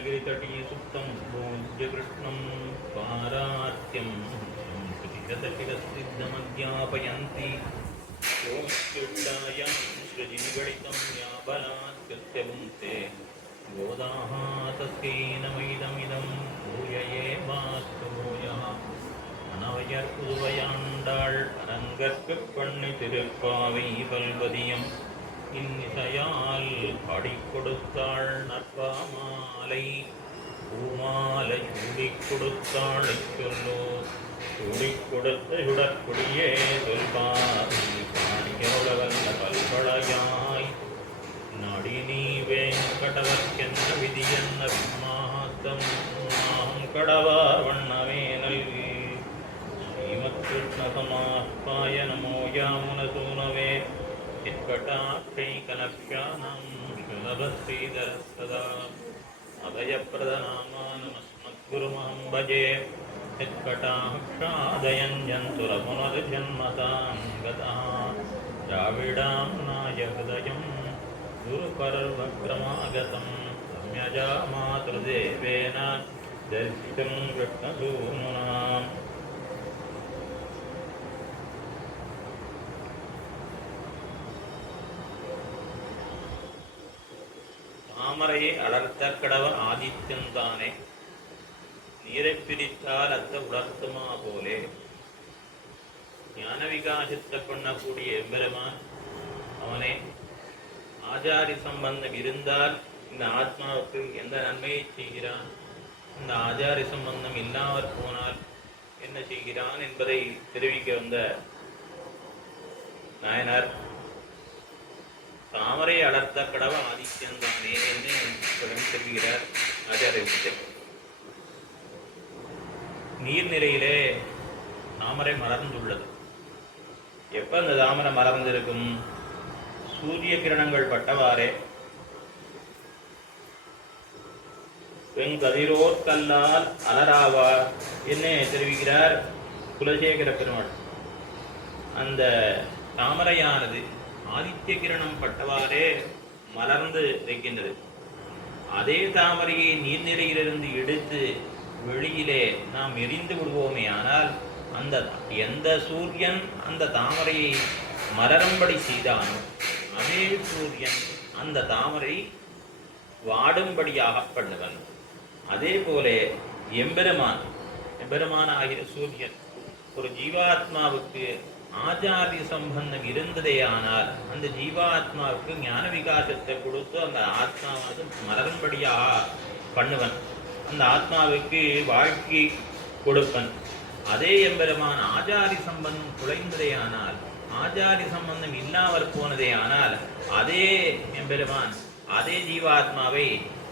रत्नगिरितटी सुप्तं भोज्यकृष्णं पारात्यं संस्कृतिशतशिरसिद्धमध्यापयन्ति योऽस्युड्डायां सृजिनिगणितं या बलात् कृत्य भुङ्क्ते गोदाः तस्यै नमैदमिदं भूयये वास्तु भूयः மணவையர் புதுவையாண்டாள் அரங்கற்குப் பண்ணி திருப்பாவை பல்வதியம் இன்னிசையால் பாடிக் கொடுத்தாள் நற்பாமாலை பூமாலை சூடிக் கொடுத்தாள் சொல்லோ சூடிக் கொடுத்த சுடற்குடியே சொல்பாவை பாடியருளவல்ல பல்வளையாய் நாடி நீ வேங்கடவர்க்கென்ன விதியென்ன விம்மாத்தம் நாம் கடவார் வண்ணமே நல்கி कृष्णसमाह्वाय नमो यामुनसूनवे चित्कटाक्षैकलक्ष्यानां सुलभश्रीधरः सदा अभयप्रदनामानमस्मद्गुरुमहं भजे चित्कटाक्षादयञ्जन्तुरपुनर्जन्मतां गतः द्राविडाम्नाय हृदयं गुरुपर्वक्रमागतं सम्यजा मातृदेवेन दर्शितं कृष्णसूनुनाम् தாமரையை அடர்த்த கடவன் ஆதித்யந்தானே நீரை பிரித்தால் அத்த உலர்த்துமா போலே ஞான விகாசத்தை பண்ணக்கூடிய எம்பெருமான் அவனே ஆச்சாரி சம்பந்தம் இருந்தால் இந்த ஆத்மாவுக்கு எந்த நன்மையை செய்கிறான், இந்த ஆச்சாரி சம்பந்தம் இல்லாமற் போனால் என்ன செய்கிறான் என்பதை தெரிவிக்க வந்த நாயனார் தாமரை அடர்த்த கடவ ஆதித்யந்தானே என்று தெரிவிக்கிறார் ஆச்சாரிய. நீர்நிலையிலே தாமரை மலர்ந்துள்ளது. எப்ப அந்த தாமரை மலர்ந்திருக்கும்? சூரிய கிரணங்கள் பட்டவாறே வெங்கதிரோர் கல்லால் அலராவா என்ன தெரிவிக்கிறார் குலசேகர பெருமாள். அந்த தாமரையானது ஆதித்ய கிரணம் பட்டவாறே மலர்ந்து வைக்கின்றது. அதே தாமரையை நீர்நிலையிலிருந்து எடுத்து வெளியிலே நாம் எரிந்து விடுவோமே ஆனால் அந்த எந்த சூரியன் அந்த தாமரையை மலரும்படி செய்தானோ அதே சூரியன் அந்த தாமரை வாடும்படியாக பண்ணுவன். அதே போல எம்பெருமான் ஆகிய சூரியன் ஒரு ஜீவாத்மாவுக்கு ஆச்சாரிய சம்பந்தம் இருந்ததே ஆனால் அந்த ஜீவாத்மாவுக்கு ஞான விகாசத்தை கொடுத்து அந்த ஆத்மாவது மலரும்படியாக பண்ணுவன், அந்த ஆத்மாவுக்கு வாழ்க்கை கொடுப்பன். அதே எம்பெருமான் ஆச்சாரி சம்பந்தம் குலைந்ததே ஆனால், ஆச்சாரி சம்பந்தம் இல்லாமல் போனதே ஆனால் அதே எம்பெருமான் அதே ஜீவாத்மாவை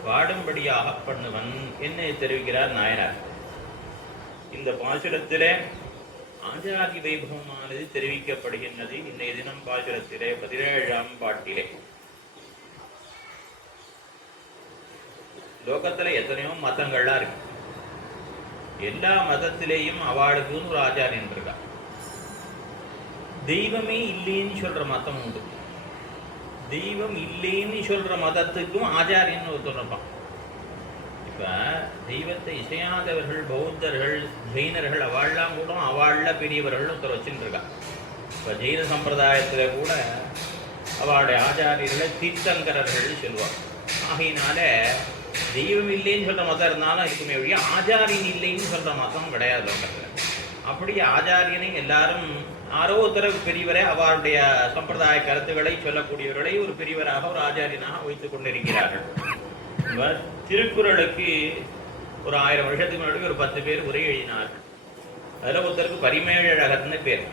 வாடும்படியாக பண்ணுவன் என்ன தெரிவிக்கிறார் நாயனார். இந்த பாசுரத்திலே ஆச்சாரிய வைபவமானது தெரிவிக்கப்படுகின்றது. இன்றைய தினம் பாசுரத்திலே 17ஆம் பாட்டிலே. லோகத்துல எத்தனையோ மதங்கள்லாம் இருக்கு. எல்லா மதத்திலேயும் அவளுக்குன்னு ஒரு ஆச்சாரியன் இருக்கா. தெய்வமே இல்லைன்னு சொல்ற மதம் உண்டு. தெய்வம் இல்லைன்னு சொல்ற மதத்துக்கும் ஆச்சாரியன் ஒருத்தர் இருப்பான். இப்ப தெய்வத்தை இசையாதவர்கள் பௌத்தர்கள் ஜெயினர்கள் அவள்லாம் கூட அவள்ல பெரியவர்கள் ஒருத்தர் வச்சுட்டு இருக்கா. இப்ப ஜெயின சம்பிரதாயத்துல கூட அவளுடைய ஆச்சாரியர்களை தீர்த்தங்கரர்கள் சொல்லுவாள். ஆகையினால தெய்வம் இல்லைன்னு சொல்ற மதம் இருந்தாலும் இருக்குமே ஒழிய ஆச்சாரியன் இல்லைன்னு சொல்ற மதம் கிடையாது லோகத்துல. அப்படி ஆச்சாரியனை எல்லாரும் யாரோ ஒருத்தர் பெரியவரை அவருடைய சம்பிரதாய கருத்துக்களை சொல்லக்கூடியவர்களை ஒரு பெரியவராக ஒரு ஆச்சாரியனாக வைத்துக் கொண்டிருக்கிறார்கள். திருக்குறளுக்கு ஒரு 1000 வருஷத்துக்கு முன்னாடி ஒரு 10 பேர் உரை எழுதினார்கள். அதுல ஒருத்தருக்கு பரிமேழகன்னு பேர்.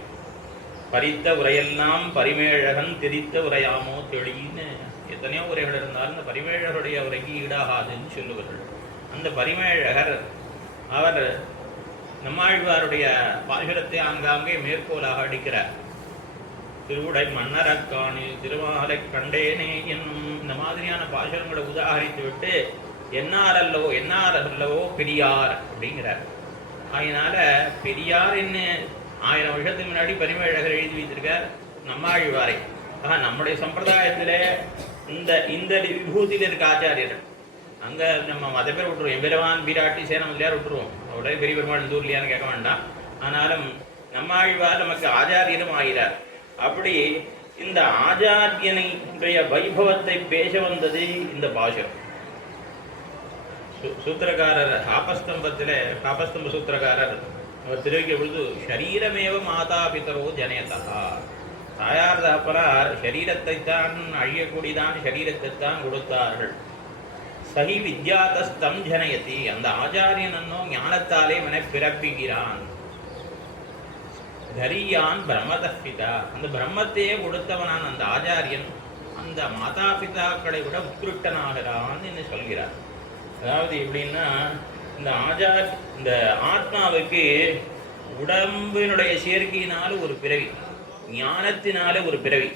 பறித்த உரையெல்லாம் பரிமேழகன் திரித்த உரையாமோ தெளின்னு எத்தனையோ உரைகள் இருந்தாலும் இந்த பரிமேழகருடைய உரைக்கு ஈடாகாதுன்னு சொல்லுவார்கள். அந்த பரிமேழகர் அவர் நம்மாழ்வாருடைய பாசுரத்தை ஆங்காங்கே மேற்கோளாக அடிக்கிறார். திருவுடை மன்னரக்காணில் திருமாலை கண்டேனே என்னும் இந்த மாதிரியான பாசுரங்களை உதாகரித்து விட்டு என்னாரல்லவோ பெரியார் அப்படிங்கிறார். அதனால பெரியார் என்ன 1000 வருஷத்துக்கு முன்னாடி பரிமேழகர் எழுதி வைத்திருக்கார் நம்மாழ்வாரை. நம்முடைய சம்பிரதாயத்திலே இந்த விபூதியில் இருக்க ஆச்சாரியர்கள் அங்கே நம்ம மத பேர் விட்டுருவோம். எம்பெருமான் பிராட்டி சேனம் இல்லையார் விட்டுருவோம். உடனே பெரிய பெருமாள் இந்த ஊர் இல்லையான்னு கேட்க வேண்டாம். ஆனாலும் நம்மாழ்வார் நமக்கு ஆச்சாரியனும் ஆகிறார். அப்படி இந்த ஆச்சாரியனுடைய வைபவத்தை பேச வந்தது இந்த பாசுரம். சூத்திரக்காரர் காபஸ்தம்ப சூத்திரக்காரர் அவர் தெரிவிக்க பொழுது ஷரீரமேவ மாதா பிதரோ ஜனயதா, தாயார் தாப்பனார் ஷரீரத்தை தான் அழியக்கூடியதான் ஷரீரத்தை தான் கொடுத்தார்கள். சஹி வித்யாதஸ்தம் ஜனயதி, அந்த ஆச்சாரியன் என்னோ ஞானத்தாலே அவனை பிறப்பிக்கிறான். தரியான் பிரம்மதப்பிதா, அந்த பிரம்மத்தையே கொடுத்தவனான் அந்த ஆச்சாரியன் அந்த மாதா பிதாக்களை விட உத்கிருஷ்டனாகிறான் என்று சொல்கிறார். அதாவது எப்படின்னா, இந்த ஆத்மாவுக்கு உடம்பினுடைய சேர்க்கையினால ஒரு பிறவி, ஞானத்தினால ஒரு பிறவி.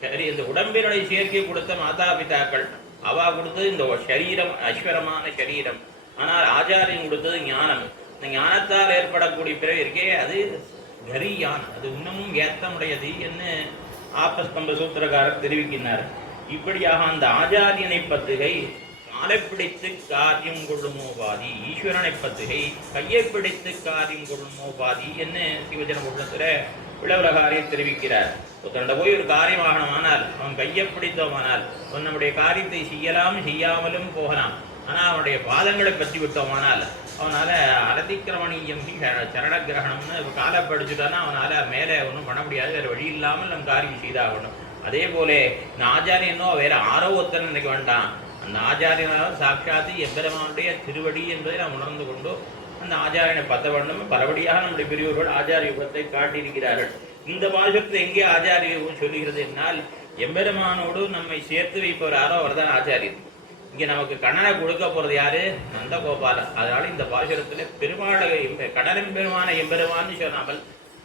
சரி, இந்த உடம்பினுடைய சேர்க்கை கொடுத்த மாதா பிதாக்கள், அவா கொடுத்தது இந்த சரீரம், ஐஸ்வரமான சரீரம். ஆனால் ஆச்சாரியன் கொடுத்தது ஞானம். இந்த ஞானத்தால் ஏற்படக்கூடிய பிறவி இருக்கே, அது கரியான், அது இன்னமும் ஏத்தமுடையது என்று ஆபஸ்தம்ப சூத்திரக்காரர் தெரிவிக்கின்றார். இப்படியாக அந்த ஆச்சாரியனை பத்துகை காலை பிடித்து காரியம் கொள்ளுமோபாதி, ஈஸ்வரனை பத்துகை கையை பிடித்து காரியம் கொள்ளுமோபாதி என்று சிவஜன உள்ளத்துல விளவரகாரியை தெரிவிக்கிறார். ஒருத்தண்ட போய் ஒரு காரியம் ஆகணுமானால் அவன் கையை பிடித்தோமானால் அவன் நம்முடைய காரியத்தை செய்யலாம் செய்யாமலும் போகலாம். ஆனால் அவனுடைய பாதங்களை பற்றி விட்டோமானால் அவனால் அரதிக்கிரமணியம் சரண கிரகணம்னு காலை படிச்சுட்டானா அவனால் மேலே ஒன்றும் பண்ண முடியாது. வேறு வழி இல்லாமல் நம்ம காரியம் செய்தாகணும். அதே போல இந்த ஆச்சாரியனோ வேற ஆரோ ஒருத்தன் நினைக்க வேண்டாம். அந்த ஆச்சாரியனாலும் சாட்சாத்து எம்பெருமானுடைய திருவடி என்பதை நாம் உணர்ந்து கொண்டு அந்த ஆச்சாரியனை பத்த வேண்டும். பலபடியாக நம்முடைய பெரியவர்கள் ஆச்சாரிய யுகத்தை காட்டியிருக்கிறார்கள். இந்த பாசுரத்தை எங்கே ஆச்சாரிய யுகம் சொல்லுகிறது என்னால், எம்பெருமானோடு நம்மை சேர்த்து வைப்பவர் யாரோ அவர்தான் ஆச்சாரியர். இங்கே நமக்கு கண்ணனை கொடுக்க போறது யாரு? நந்தகோபாலன். அதனால இந்த பாசுரத்துல பெருமாளை கடலின் பெருமான எம்பெருமான்னு சொன்னாமல்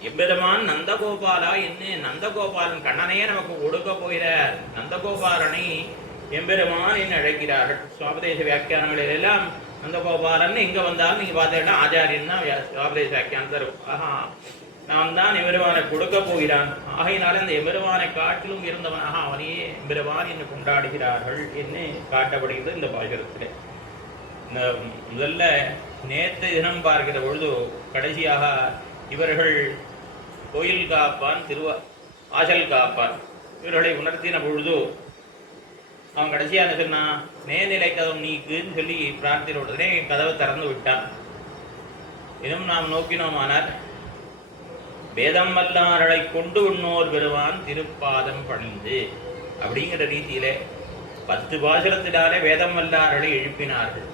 எம்பெருமான் நந்தகோபாலா என்ன, நந்தகோபாலன் கண்ணனையே நமக்கு கொடுக்க போகிற நந்தகோபாலனை எம்பெருமான் என்று அழைக்கிறார்கள். சுவாபதேச வியாக்கியானங்களில் எல்லாம் நந்தகோபாலன் எங்க வந்தாலும் நீங்க பார்த்தீங்கன்னா ஆச்சாரியன் தான் சுவாபதேச வியாக்கியானம் தரும். நான் தான் எம்பெருமானை கொடுக்க போகிறான். ஆகையினால இந்த எம்பெருமானை காட்டிலும் இருந்தவனாக அவனையே எம்பெருமான் என்று கொண்டாடுகிறார்கள் என்று காட்டப்படுகிறது இந்த பாசுரத்திலே. இந்த முதல்ல நேற்று தினம் பார்க்கிற பொழுது கடைசியாக இவர்கள் கோயில் காப்பான், ஆசல் காப்பான் இவர்களை உணர்த்தின பொழுது அவன் கடைசியாக என்ன சொன்னான்? மேல்நிலை கதவு நீக்குன்னு சொல்லி பிரார்த்தின உடனே கதவை திறந்து விட்டான். இன்னும் நாம் நோக்கினோமானால் வேதம் வல்லார்களை கொண்டு உண்ணோர் பெறுவான் திருப்பாதம் பணிந்து அப்படிங்கிற ரீதியிலே 10 பாசுரத்தினாலே வேதம் வல்லார்களை எழுப்பினார்கள்.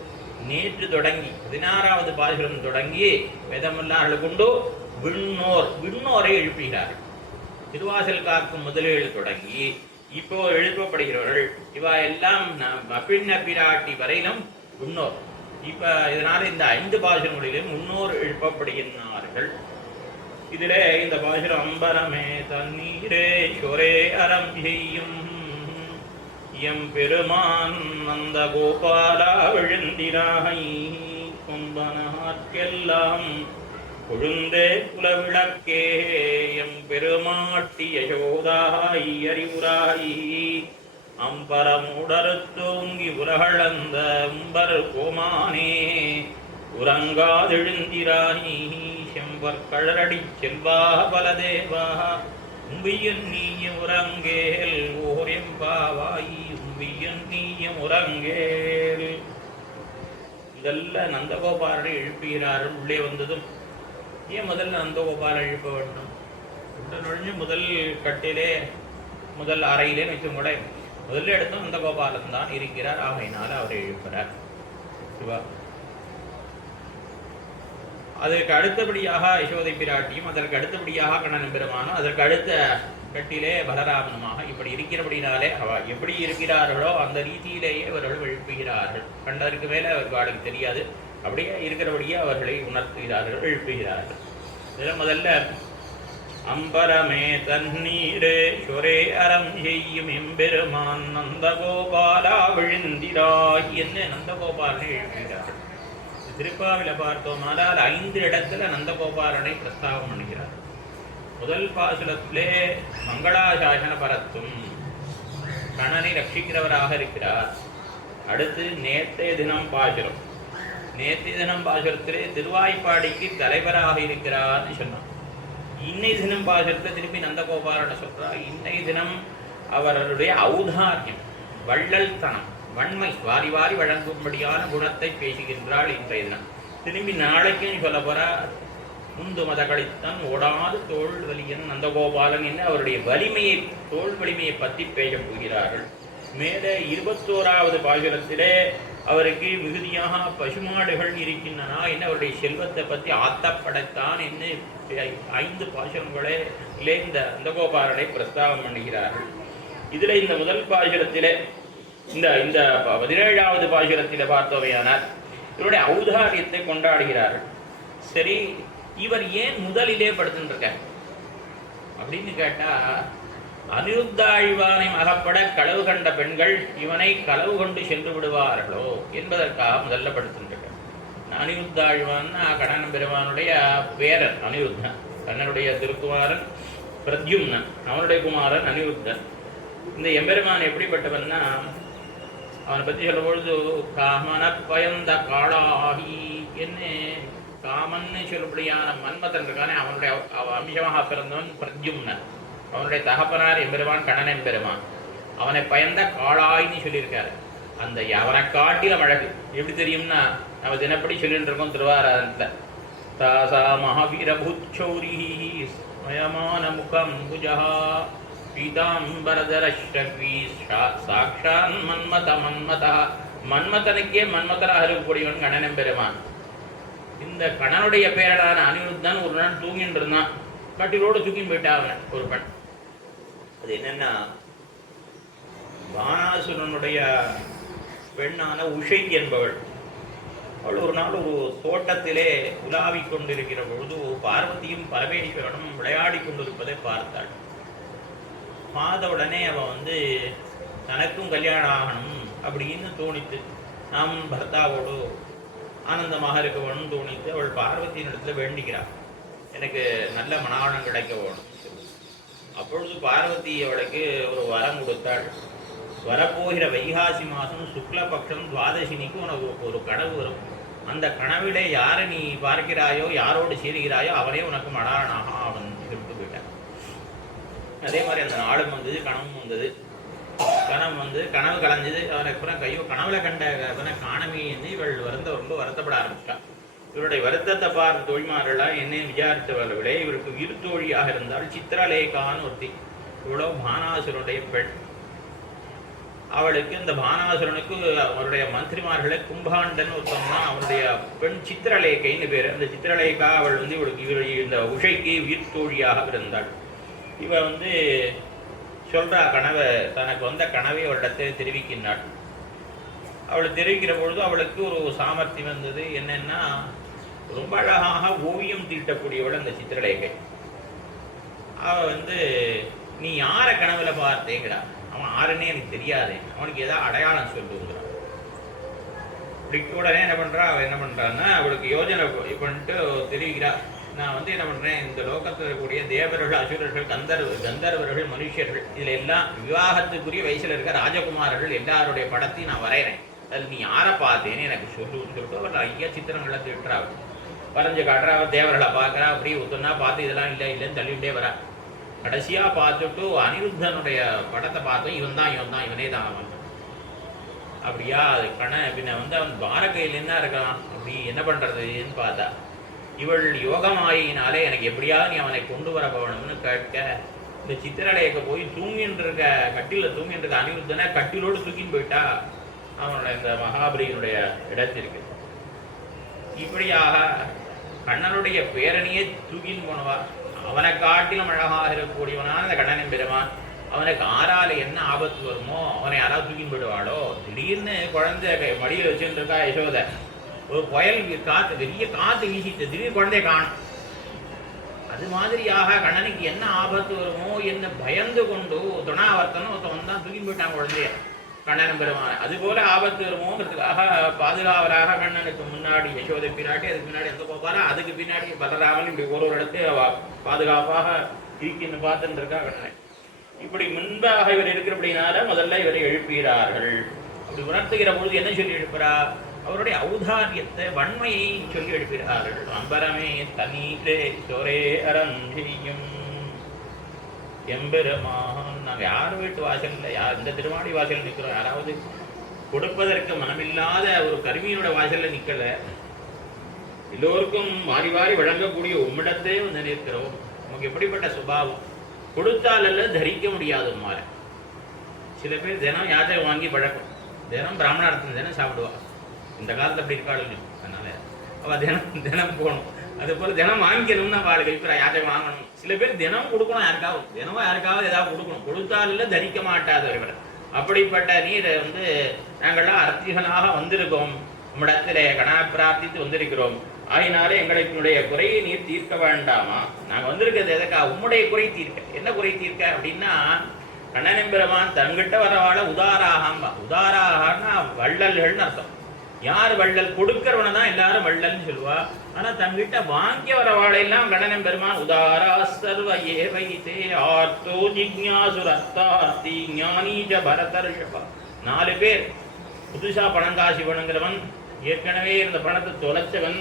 நேற்று தொடங்கி 16வது பாசுரம் தொடங்கி வேதம் வல்லார்களை கொண்டு விண்ணோரை எழுப்புகிறார்கள். திருவாசல் காக்கும் முதலில் தொடங்கி இப்போ எழுப்பப்படுகிறவர்கள் இவா எல்லாம் அப்பிண்ண பிராட்டி வரையிலும் முன்னோர். இப்ப இதனால இந்த 5 பாசுரங்களிலும் முன்னோர் எழுப்பப்படுகிறார்கள். இதிலே இந்த பாசுரம் அம்பரமே தண்ணீரே சொரே அறம் செய்யும் எம் பெருமான் நந்த கோபாலா விழுந்திராய் கொம்பனார்க்கெல்லாம் கொழுந்தே குலவிளக்கே எம் பெருமாட்டி யசோதாய் அறிவுராய் அம்பரமுடருத்தோங்கி உலகளந்த உம்பர் கோமானே உறங்காதெழுந்திராய் செம்பர் கழறடி செல்வா பலதேவா உம்பியன் நீய உறங்கேல் ஓரெம்பாவாய் உம்பியன் நீய உறங்கேல். இதெல்லாம் நந்தகோபாலனை எழுப்புகிறார்கள். உள்ளே வந்ததும் ஏன் முதல்ல நந்தகோபாலன் எழுப்ப வேண்டும்? உள்ள நுழைஞ்சு முதல் கட்டிலே முதல் அறையிலே வச்சும் கூட முதல்ல இடத்தும் நந்தகோபாலன் தான் இருக்கிறார். ஆகையினால அவரை எழுப்புகிறார் சிவா. அதற்கு அடுத்தபடியாக யசோதை பிராட்டியும், அதற்கு அடுத்தபடியாக கண்ணன் பெருமானும், அதற்கு அடுத்த கட்டிலே பலராமனுமாக இப்படி இருக்கிறபடினாலே அவ எப்படி இருக்கிறார்களோ அந்த ரீதியிலேயே அவர்கள் எழுப்புகிறார்கள். கண்டதற்கு மேலே அவர்களுக்கு தெரியாது. அப்படியே இருக்கிறபடியே அவர்களை உணர்த்துகிறார்கள், எழுப்புகிறார்கள். இதில் முதல்ல அம்பரமே தண்ணீரே சொரே அறம் செய்யும் எம்பெருமான் நந்தகோபாலா விழுந்திராய் என்று நந்தகோபாலனை எழுப்புகிறார்கள். திருப்பாவில பார்த்தோமானால் 5 இடத்துல நந்தகோபாலனை பிரஸ்தாபம் பண்ணுகிறார். முதல் பாசுரத்திலே மங்களாசாசன பரத்தும் கண்ணனை ரட்சிக்கிறவராக இருக்கிறார். அடுத்து நேற்றைய தினம் பாசுரம். நேற்றைய தினம் பாசுரத்திலே திருவாய்ப்பாடிக்கு தலைவராக இருக்கிறார்னு சொன்னான். இன்னை தினம் பாசுரத்தை திருப்பி நந்தகோபாலனை சொல்றார். இன்னை தினம் அவருடைய ஔதாரியம், வள்ளல்தனம், வன்மை, வாரி வாரி வழங்கும்படியான குணத்தை பேசுகின்றாள் இன்றைய தினம். திரும்பி நாளைக்கும் சொல்ல போறா. முந்து மதகளித்தான் ஓடாது தோல் வலியன் நந்தகோபாலன் என்று அவருடைய வலிமையை, தோல் வலிமையை பற்றி பேசப் போகிறார்கள். மேலே 21வது பாசுரத்திலே அவருக்கு மிகுதியாக பசுமாடுகள் இருக்கின்றன என்ன அவருடைய செல்வத்தை பற்றி ஆத்தப்படைத்தான் என்று 5 பாசுரங்களே இந்த நந்தகோபாலனை பிரஸ்தாபம் பண்ணுகிறார்கள். இதில் இந்த முதல் பாசுரத்திலே இந்த 17வது பாசுரத்திலே பார்த்தவையானால் இவருடைய ஔதாரியத்தை கொண்டாடுகிறார்கள். சரி, இவர் ஏன் முதலிலே படுத்துருக்க அப்படின்னு கேட்டா, அனிருத்தாழ்வானை அகப்பட களவு கண்ட பெண்கள் இவனை களவு கொண்டு சென்று விடுவார்களோ என்பதற்காக முதல்ல படுத்துருக்க. அனிருத்தாழ்வான்னா கண்ணன் பெருமானுடைய பேரன் அனிருத்தன், கண்ணனுடைய திருக்குமாரன் பிரத்யும்னன், அவனுடைய குமாரன் அனிருத்தன். இந்த எம்பெருமான் எப்படிப்பட்டவன்னா, அவனை பற்றி சொல்லும் பொழுது காமன பயந்த காளாகி என்ன காமன்னு சொல்லப்படியான மன்மதன் இருக்கானே, அவனுடைய அம்சமாக பிறந்தவன் பிரத்யும்னன். அவனுடைய தகப்பனார் எம்பெருமான் கண்ணன் எம்பெருமான். அவனை பயந்த காளாயின்னு சொல்லியிருக்காரு. அந்த அவனை காட்டிலும் அழகு எப்படி தெரியும்னா, நம்ம தினப்படி சொல்லிட்டு இருக்கோம் திருவாராதனத்தில். தாசா மகாவீரபூச்சௌரி ஸ்மயமான முகம் புஜா பீதாம்பரதரஷ்டவி சாக்ஷான் மன்மத மன்மதா. மன்மதனுக்கே மன்மதராக இருக்கக்கூடியவன் கண்ணன் எம்பெருமான். இந்த கண்ணனுடைய பேரனான அனிருத்தன் ஒரு நாள் தூங்கிட்டு இருந்தான். கட்டிலோடு தூக்கி போயிட்டா அவன் ஒரு பெண். அது என்னன்னா, பானாசுரனுடைய பெண்ணான உஷை என்பவள். அவள் ஒரு நாள் ஒரு தோட்டத்திலே உலாவிக் கொண்டிருக்கிற பொழுது பார்வதியும் பரமேஸ்வரனும் விளையாடி கொண்டிருப்பதை பார்த்தாள். பார்த்த உடனே அவன் தனக்கும் கல்யாணம் ஆகணும் அப்படின்னு தோணித்து, நாம் பர்த்தாவோடு ஆனந்தமாக இருக்க வேணும்னு தோணித்து அவள் பார்வதியின் இடத்துல வேண்டிக்கிறாள், எனக்கு நல்ல மணாளம் கிடைக்க வேணும். அப்பொழுது பார்வதி அவளுக்கு ஒரு வரம் கொடுத்தாள். வரப்போகிற வைகாசி மாதம் சுக்லபக்ஷம் துவாதசினிக்கு உனக்கு ஒரு கனவு வரும். அந்த கனவிலே யாரை நீ பார்க்கிறாயோ, யாரோடு சேருகிறாயோ அவனே உனக்கு மணாளனாக அவன் சொல்லிட்டு போயிட்டான். அதே மாதிரி அந்த நாளும் வந்தது, கனவும் வந்தது. கனவு கலைஞ்சது. அவனுக்கு கையோ கனவுல கண்ட அவனை காணமே என்று இவள் ரொம்ப வருத்தப்பட ஆரம்பிச்சான். இவருடைய வருத்தத்தை பார்த்த தோழிமாரெல்லாம் என்னை விசாரித்தவர்களே, இவருக்கு இருத்தோழியாக இருந்தால் சித்திரலேகான்னு ஒருத்தி. இவ்வளோ பானாசுரனுடைய பெண். அவளுக்கு இந்த பானாசுரனுக்கு அவருடைய மந்திரிமார்களை கும்பாண்டன் ஒருத்தம்னா அவனுடைய பெண் சித்திரலேகைன்னு பேர். அந்த சித்திரலேகா அவள் இவளுக்கு இந்த உஷைக்கு வீர்த்தோழியாக இருந்தாள். இவ சொல்றா கனவை, தனக்கு வந்த கனவை அவளிடத்தை தெரிவிக்கின்றாள். அவள் தெரிவிக்கிற பொழுது அவளுக்கு ஒரு சாமர்த்தியம் வந்தது. என்னன்னா, ரொம்ப அழகாக ஓவியம் தீட்டக்கூடியவள் அந்த சித்திரலேகை. அவ நீ யாரை கனவுல பார்த்தேங்கிறா. அவன் ஆறுன்னே எனக்கு தெரியாது, அவனுக்கு ஏதாவது அடையாளம் சொல்லுங்கிறான். உடனே என்ன பண்றா, அவள் என்ன பண்றான்னா அவளுக்கு யோஜனை பண்ணிட்டு தெரிவிக்கிறா. நான் என்ன பண்றேன், இந்த லோகத்தில் இருக்கக்கூடிய தேவர்கள், அசுரர்கள், கந்தர்வர்கள், மனுஷர்கள், இதுல எல்லாம் விவாகத்துக்குரிய வயசுல இருக்க ராஜகுமாரர்கள் எல்லாருடைய படத்தையும் நான் வரைகிறேன். அதில் நீ யாரை பார்த்தேன்னு எனக்கு சொல்லுன்னு சொல்லிட்டு அவர் ஐயா சித்திரங்களை திட்டுறா. வரைஞ்சு காட்டுறா. தேவர்களை பார்க்குறா. அப்படி ஒத்துனா பார்த்து இதெல்லாம் இல்லைன்னு தள்ளிவிட்டே வரா. கடைசியா பார்த்துட்டு அனிருத்தனுடைய படத்தை பார்த்தோம். இவனே தான் அவன். அப்படியா, அது பின்ன அவன் பாரகையில் என்ன இருக்கான், அப்படி என்ன பண்றதுன்னு பார்த்தா, இவள் யோகமாயினாலே எனக்கு எப்படியாவது நீ அவனை கொண்டு வர போகணும்னு கேட்க, இந்த சித்திரலேக போய் தூங்கின்னு இருக்க கட்டில தூங்கின்னு இருக்க அனிருத்தனை கட்டிலோடு தூக்கின்னு போயிட்டா அவனோட இந்த மகாபலியினுடைய இடத்திற்கு. இப்படியாக கண்ணனுடைய பேரணியை தூக்கின்னு போனவா. அவனை காட்டிலும் அழகாக இருக்கக்கூடியவனான அந்த கண்ணனின் பெருமான். அவனுக்கு ஆறால என்ன ஆபத்து வருமோ அவனை யாராவது தூக்கின்னு போயிடுவாளோ. திடீர்னு குழந்தை மடியில் வச்சுட்டு இருக்கா யசோதை. ஒரு புயல் காத்து, பெரிய காத்து வீசிட்டு திடீர்னு குழந்தைய காணும். அது மாதிரியாக கண்ணனுக்கு என்ன ஆபத்து வருமோ என்ன பயந்து கொண்டு துணாவர்த்தனும் ஒருத்தவன் தான் தூக்கின்னு போயிட்டான் குழந்தைய கண்ணனும் பெருமான. அது போல ஆபத்து வருமோங்கிறதுக்காக பாதுகாவலாக கண்ணனுக்கு முன்னாடி யசோதை பின்னாடி, அதுக்கு பின்னாடி எந்த போப்பாரா, அதுக்கு பின்னாடி பலராமன் இப்படி ஒரு இடத்து பாதுகாப்பாக இருக்கின்னு பார்த்துட்டு இருக்கா கண்ணனை. இப்படி முன்பாக இவர் இருக்கிறபடினால முதல்ல இவரை எழுப்புகிறார்கள். அப்படி உணர்த்துகிற பொழுது என்ன சொல்லி எழுப்புறார்? அவருடைய ஔதாரியத்தை, வன்மையை சொல்லி எழுப்புகிறார்கள். அம்பரமே தனீரே சோரே அரஞ்செய்யும் எம்பெருமான். நாங்கள் யார் வீட்டு வாசலில், யார் இந்த திருவாடி வாசலில் நிற்கிறோம், யாராவது கொடுப்பதற்கு மனமில்லாத ஒரு கருவியோட வாசலில் நிற்கல, எல்லோருக்கும் வாரி வாரி வழங்கக்கூடிய உம்மிடத்தே வந்து நிற்கிறோம். நமக்கு எப்படிப்பட்ட சுபாவம், கொடுத்தாலல்ல தரிக்க முடியாது. மாற சில பேர் தினம் யாத்திரை வாங்கி பழக்கம், தினம் பிராமணார்த்தம் தினம் சாப்பிடுவா. இந்த காலத்தில் அப்படி இருக்காள், அதனால அவள் தினம் தினம் போகணும். அது போல தினம் வாங்கிக்கணும்னு அவள் கழிப்பிற யாத்திரை வாங்கணும். சில பேர் தினம் கொடுக்கணும், யாருக்காவது தினமும் யாருக்காவது ஏதாவது கொடுக்கணும், கொடுத்தால தரிக்க மாட்டாதவர். அப்படிப்பட்ட நீர் வந்து நாங்கள்லாம் அர்த்திகளாக வந்திருக்கோம், உம்மிடத்திலே கணா பிரார்த்தித்து வந்திருக்கிறோம். ஆகினாலே எங்களுடைய குறையை நீர் தீர்க்க வேண்டாமா? நாங்கள் வந்திருக்கிறது எதுக்கா? உம்முடைய குறை தீர்க்க. என்ன குறை தீர்க்க அப்படின்னா, கண்ணனெம்பெருமான் தங்கிட்ட வரவாழ உதாராகம்பா. உதாராகனா வள்ளல்கள்னு அர்த்தம். யார் வள்ளல்? கொடுக்கிறவனை தான் எல்லாரும் வள்ளல்னு சொல்லுவா. ஆனா தங்கிட்ட வாங்கிய வரவாழையெல்லாம் கண்ணனெம்பெருமான் உதாரா சர்வ ஏவைத்தே ஆர்த்தோ ஜிக்ஞாசுரத்தார்த்தி ஞானீஜ பரதர்ஷபா. 4 பேர். புதுசா பணங்காசி வேணுங்கிறவன், ஏற்கனவே இருந்த பணத்தை தொலைச்சவன்,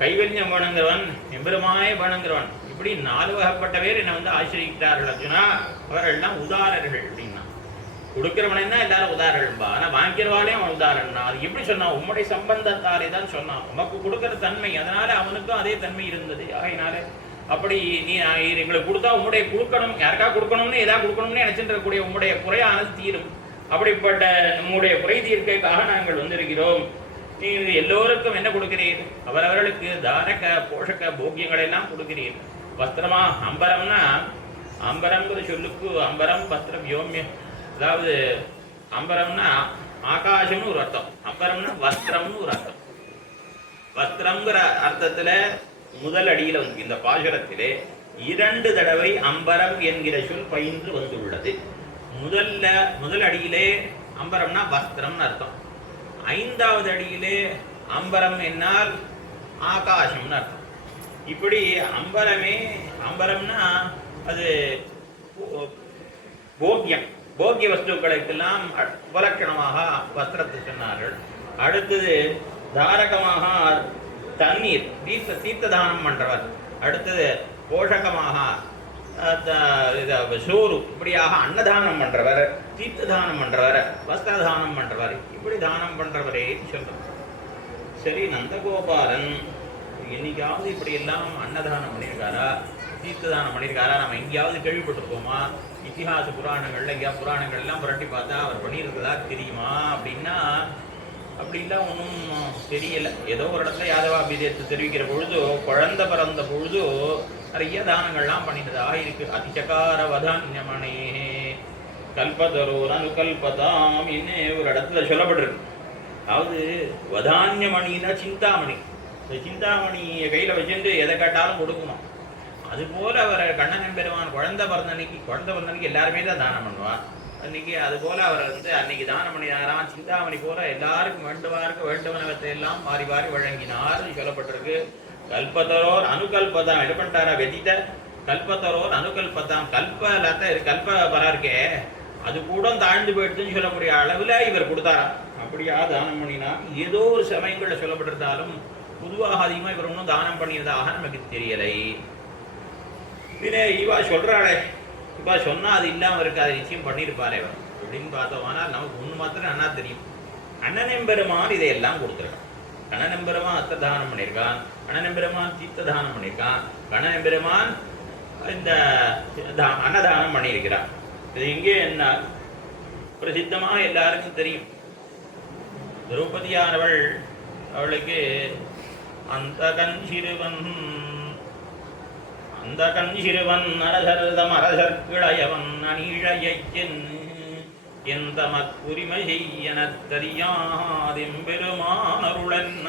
கைவல்யம் வேணுங்கிறவன், எம்பெருமானே வேணுங்கிறவன், இப்படி 4 வகைப்பட்ட பேர் என்னை வந்து ஆசிரியிக்கிறார்கள். அர்ஜுனா, அவர்கள்லாம் உதாரர்கள் அப்படின்னா. கொடுக்கிறவனா எல்லாரும் உதாரணம்பா, ஆனா வாங்கிறவாளே அவன் உதாரணா. அது எப்படி சொன்னான்? உம்முடைய சம்பந்தத்தாலே தான் சொன்னான். உமக்கு கொடுக்கிற தன்மை, அதனால அவனுக்கும் அதே தன்மை இருந்தது. ஆகினால அப்படி நீ எங்களுக்கு கொடுத்தா உம்முடைய கொடுக்கணும், யாருக்கா கொடுக்கணும்னு ஏதாவது கொடுக்கணும்னு நினைச்சிட்டு இருக்கக்கூடிய உம்முடைய குறையானது தீரும். அப்படிப்பட்ட நம்முடைய குறை தீர்க்கைக்காக நாங்கள் வந்திருக்கிறோம். நீர் எல்லோருக்கும் என்ன கொடுக்கிறீர்? அவரவர்களுக்கு தாரக போஷக போக்கியங்களை எல்லாம் கொடுக்கிறீர். வஸ்திரமா? அம்பரம்னா, அம்பரம்ங்கிற சொல்லுக்கு அம்பரம் பத்திரம் யோமியம், அதாவது அம்பரம்னா ஆகாசம்னு ஒரு அர்த்தம், அம்பரம்னா வஸ்திரம்னு ஒரு அர்த்தம். வஸ்திரம்ங்கிற அர்த்தத்துல முதல் அடியில வந்து இந்த பாசுரத்திலே 2 தடவை அம்பரம் என்கிற சொல் பயின்று வந்துள்ளது. முதல் அடியிலே அம்பரம்னா வஸ்திரம்னு அர்த்தம். 5வது அடியிலே அம்பரம் என்னால் ஆகாசம்னு அர்த்தம். இப்படி அம்பரமே, அம்பரம்னா அது போக்கியம், போக்கிய வஸ்துக்களுக்கெல்லாம் உபலட்சணமாக வஸ்திரத்தை சொன்னார்கள். அடுத்தது தாரகமாக தண்ணீர், தீர்த்த தானம் பண்றவர். அடுத்தது போஷகமாக சோறு, இப்படியாக அன்னதானம் பண்றவர், தீர்த்த தானம் பண்றவர், வஸ்திர தானம் பண்றவர், இப்படி தானம் பண்றவரே சொல்றோம். சரி, நந்தகோபாலன் என்னைக்காவது இப்படி எல்லாம் அன்னதானம் பண்ணியிருக்காரா, தீர்த்த தானம் பண்ணியிருக்காரா? நம்ம எங்கேயாவது கேள்விப்பட்டிருக்கோமா? இத்திஹாச புராணங்கள்ல எங்கேயா புராணங்கள் எல்லாம் புரட்டி பார்த்தா அவர் பண்ணியிருக்கிறதா தெரியுமா அப்படின்னா, அப்படிலாம் ஒன்றும் தெரியல. ஏதோ ஒரு இடத்துல யாதவாபிதேயத்தை தெரிவிக்கிற பொழுது, குழந்தை பிறந்த பொழுது நிறைய தானங்கள்லாம் பண்ணினதாக இருக்கு. அதிசகார வதான்யமனே கல்பதரோர் அனுகல்பதாம் இன்னே ஒரு இடத்துல சொல்லப்பட்டிருக்கு. அதாவது வதான்யமணின்னா சிந்தாமணி. இந்த சிந்தாமணியை கையில் வச்சுட்டு எதை கேட்டாலும் கொடுக்கணும். அதுபோல அவர் கண்ணனெம்பெருமான் குழந்தை பிறந்தன்னைக்கு எல்லாருமே தான் தானம் பண்ணுவார். அன்னைக்கு அதுபோல அவர் வந்து அன்னைக்கு தானம் பண்ணினாராம். சிந்தாமணி போல எல்லாருக்கும் வேண்டுவனவற்றை எல்லாம் மாறி மாறி வழங்கினார் சொல்லப்பட்டிருக்கு. கல்பத்தரோர் அனுகல்பதாம் என்ன பண்ணிட்டாரா? வெதித்த கல்பத்தரோர் அனுகல்பதாம். கல்பரா இருக்கே, அது கூட தாழ்ந்து போயிடுதுன்னு சொல்லக்கூடிய அளவில் இவர் கொடுத்தாரா. அப்படியா தானம் பண்ணினா? ஏதோ ஒரு சமயங்களில் சொல்லப்பட்டிருந்தாலும் பொதுவாக அதிகமாக இவர் ஒன்றும் தானம் பண்ணியதாக நமக்கு தெரியலை. பின்னே இவா சொல்றாளே, இவா சொன்னா அது இல்லாமல் இருக்காது, நிச்சயம் பண்ணியிருப்பாரே அவர் அப்படின்னு பார்த்தோம்னா நமக்கு ஒன்று மாத்திரம் நல்லா தெரியும். கண்ணனெம்பெருமான் இதையெல்லாம் கொடுத்துருக்கான். கண்ணனெம்பெருமான் அஸ்திரதானம் பண்ணியிருக்கான், கண்ணனெம்பெருமான் தீர்த்த தானம் பண்ணியிருக்கான், கண்ணனெம்பெருமான் இந்த அன்னதானம் பண்ணியிருக்கிறான். இது இங்கே என்ன பிரசித்தமாக எல்லாருக்கும் தெரியும். திரௌபதியானவள், அவளுக்கு அந்த கண் சிறுவன் அரசர்தம் அரசர்கிளையவன் அணிழையன் எந்த மக்குரிமை செய்யன தெரியாதெம்பெருமான் அருளன்ன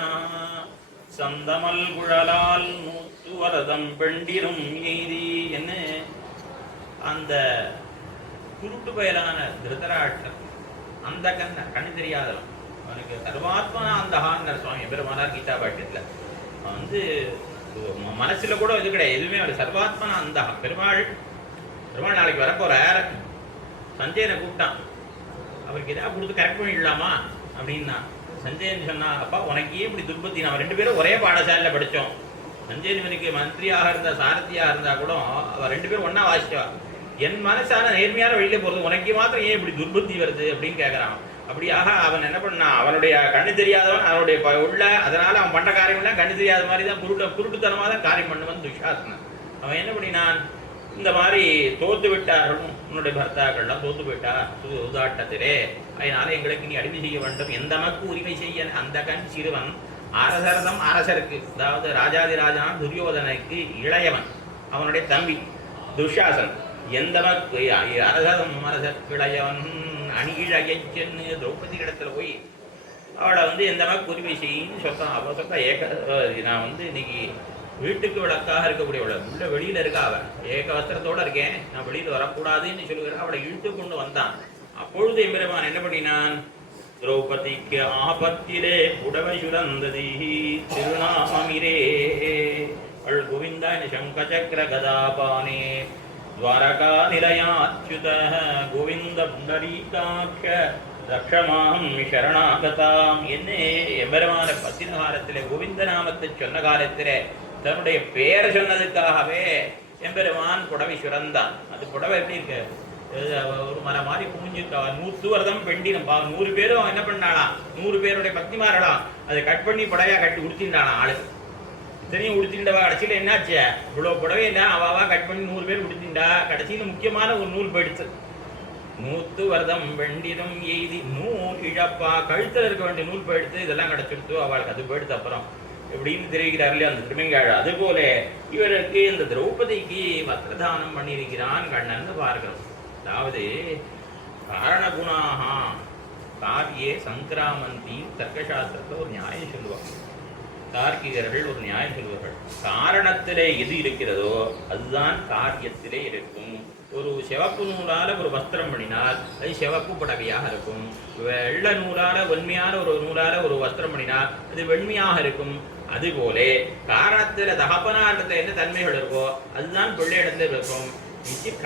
சந்தமல் குழலால் மூத்து வரதம் பெண்டிரும் எய்தி என்ன அந்த குருட்டு பயலான திருதராட்சன், அந்த கண்ணு தெரியாதவன், அவனுக்கு சர்வாத்மனா அந்த ஹான்னர் சுவாமி பெருமானார் கீதா பாட்டியத்தில் வந்து மனசுல கூட இது கிடையாது எதுவுமே. அவர் சர்வாத்மனா அந்த பெருமாள் நாளைக்கு வரப்போறார். சஞ்சயனை கூப்பிட்டான். அவருக்கு எதாவது கொடுத்து கரெக்ட் பண்ணிடலாமா அப்படின்னா சஞ்சயன் சொன்னா, அப்பா உனக்கு ஏன் இப்படி துர்பத்தி, நம்ம 2 பேரும் ஒரே பாடசாலையில் படித்தோம். சஞ்சயனுக்கு மந்திரியாக இருந்தா சாரதியாக இருந்தா கூட அவ 2 பேரும் ஒன்னா வாசிச்சவா. என் மனசான நேர்மையான வழியில போறது, உனக்கு மாத்திரம் ஏன் இப்படி துர்புத்தி வருது அப்படின்னு கேட்கறான். அப்படியாக அவன் என்ன பண்ணா, அவனுடைய கண்ணு தெரியாதவன், அவனுடைய உள்ள, அதனால அவன் பண்ற காரியம் எல்லாம் கண்ணு தெரியாத மாதிரி தான் குருட்டுத்தனமா தான் காரியம் பண்ணுவன் துஷாசனன். அவன் என்ன பண்ணினான், இந்த மாதிரி தோத்து விட்டார்களும் உன்னுடைய பர்த்தாக்கள்லாம் தோத்து விட்டா சூதாட்டத்திலே, அதனால எங்களுக்கு நீ அடிமை செய்ய வேண்டும், எந்த மக்கு உரிமை செய்ய அந்த கண் சிறுவன் அரசரதம் அரசருக்கு, அதாவது ராஜாதிராஜான் துரியோதனுக்கு இளையவன், அவனுடைய தம்பி துஷாசன், எந்த மக்கு அரசதம் அரசருக்கு இளையவன் அணிகிழன்னு திரௌபதி இடத்துல போய் அவளை எந்த மக்கு உரிமை செய்யின்னு சொல்றான். அவ சொல்றா, நான் இன்னைக்கு வீட்டுக்கு விளக்காக இருக்கக்கூடிய உள்ள வெளியில இருக்கா, அவன் ஏக வஸ்திரத்தோட இருக்கேன், நான் வெளியில வரக்கூடாதுன்னு சொல்லுகிறான். அவளை இழுத்து கொண்டு வந்தான். அப்பொழுது எம்பெருமான் என்ன பண்ணினான், திரௌபதிக்கு ஆபத்திலே புடவை சுரந்ததி திருநாமமிரே அள் கோவிந்தாய சங்கசக்கர கதாபானே துவாரகா நிலையாச்சுத கோவிந்த புண்டரீகாட்ச ரக்ஷமாம் சரணாகதாம். என்னே எம்பெருமான பத்தின காலத்திலே கோவிந்த நாமத்தை சொன்ன காலத்திலே தன்னுடைய பெயர் சொன்னதுக்காகவே எம்பெருமான் புடவை சுரந்தான். அது புடவை எப்படி இருக்கு, ஒரு மரம் மாதிரி புரிஞ்சுக்கா, 100 வருடம் பெண்டினம் 100 பேரும் அவன் என்ன பண்ணாலாம், 100 பேருடைய பக்திமாரலாம் அதை கட் பண்ணி புடவையா கட்டி உடுத்தின்றானா. ஆளு இத்தனையும் உடுத்திண்டவா, கடைசியில என்னாச்சு, இவ்வளவு புடவை இல்லை அவாவா கட் பண்ணி 100 பேர் உடுத்திண்டா, கடைசியில முக்கியமான ஒரு நூல் போயிடுச்சு. 100 வருடம் வெண்டினம் எய்தி நூல் இழப்பா, கழுத்துல இருக்க வேண்டிய நூல் போயிடுத்து, இதெல்லாம் கிடைச்சிடுத்து, அவளுக்கு அது போயிடுத்து. அப்புறம் எப்படின்னு தெரிவிக்கிறார்களே அந்த திருமங்காழ. அதுபோல இவருக்கு இந்த திரௌபதிக்கு வஸ்திரதானம் பண்ணியிருக்கிறான் கண்ணன் பார்க்கிறோம். அதாவது காரணகுணாக காரியே சங்கிராமந்தி தர்க்கசாஸ்திரத்தை ஒரு நியாயம் சொல்லுவாங்க. தார்க்கிகர்கள் ஒரு நியாயம் சொல்வார்கள், காரணத்திலே எது இருக்கிறதோ அதுதான் காரியத்திலே இருக்கும். ஒரு சிவப்பு நூலால ஒரு வஸ்திரம் பண்ணினால் அது சிவப்பு புடவையாக இருக்கும். வெள்ள நூலால வெண்மையான ஒரு நூலால ஒரு வஸ்திரம் பண்ணினால் அது வெண்மையாக இருக்கும். அதுபோல காரணத்துல தகப்பனாட்டத்துல என்ன தன்மைகள் இருக்கோ அதுதான் பிள்ளை இடத்துல இருக்கும்.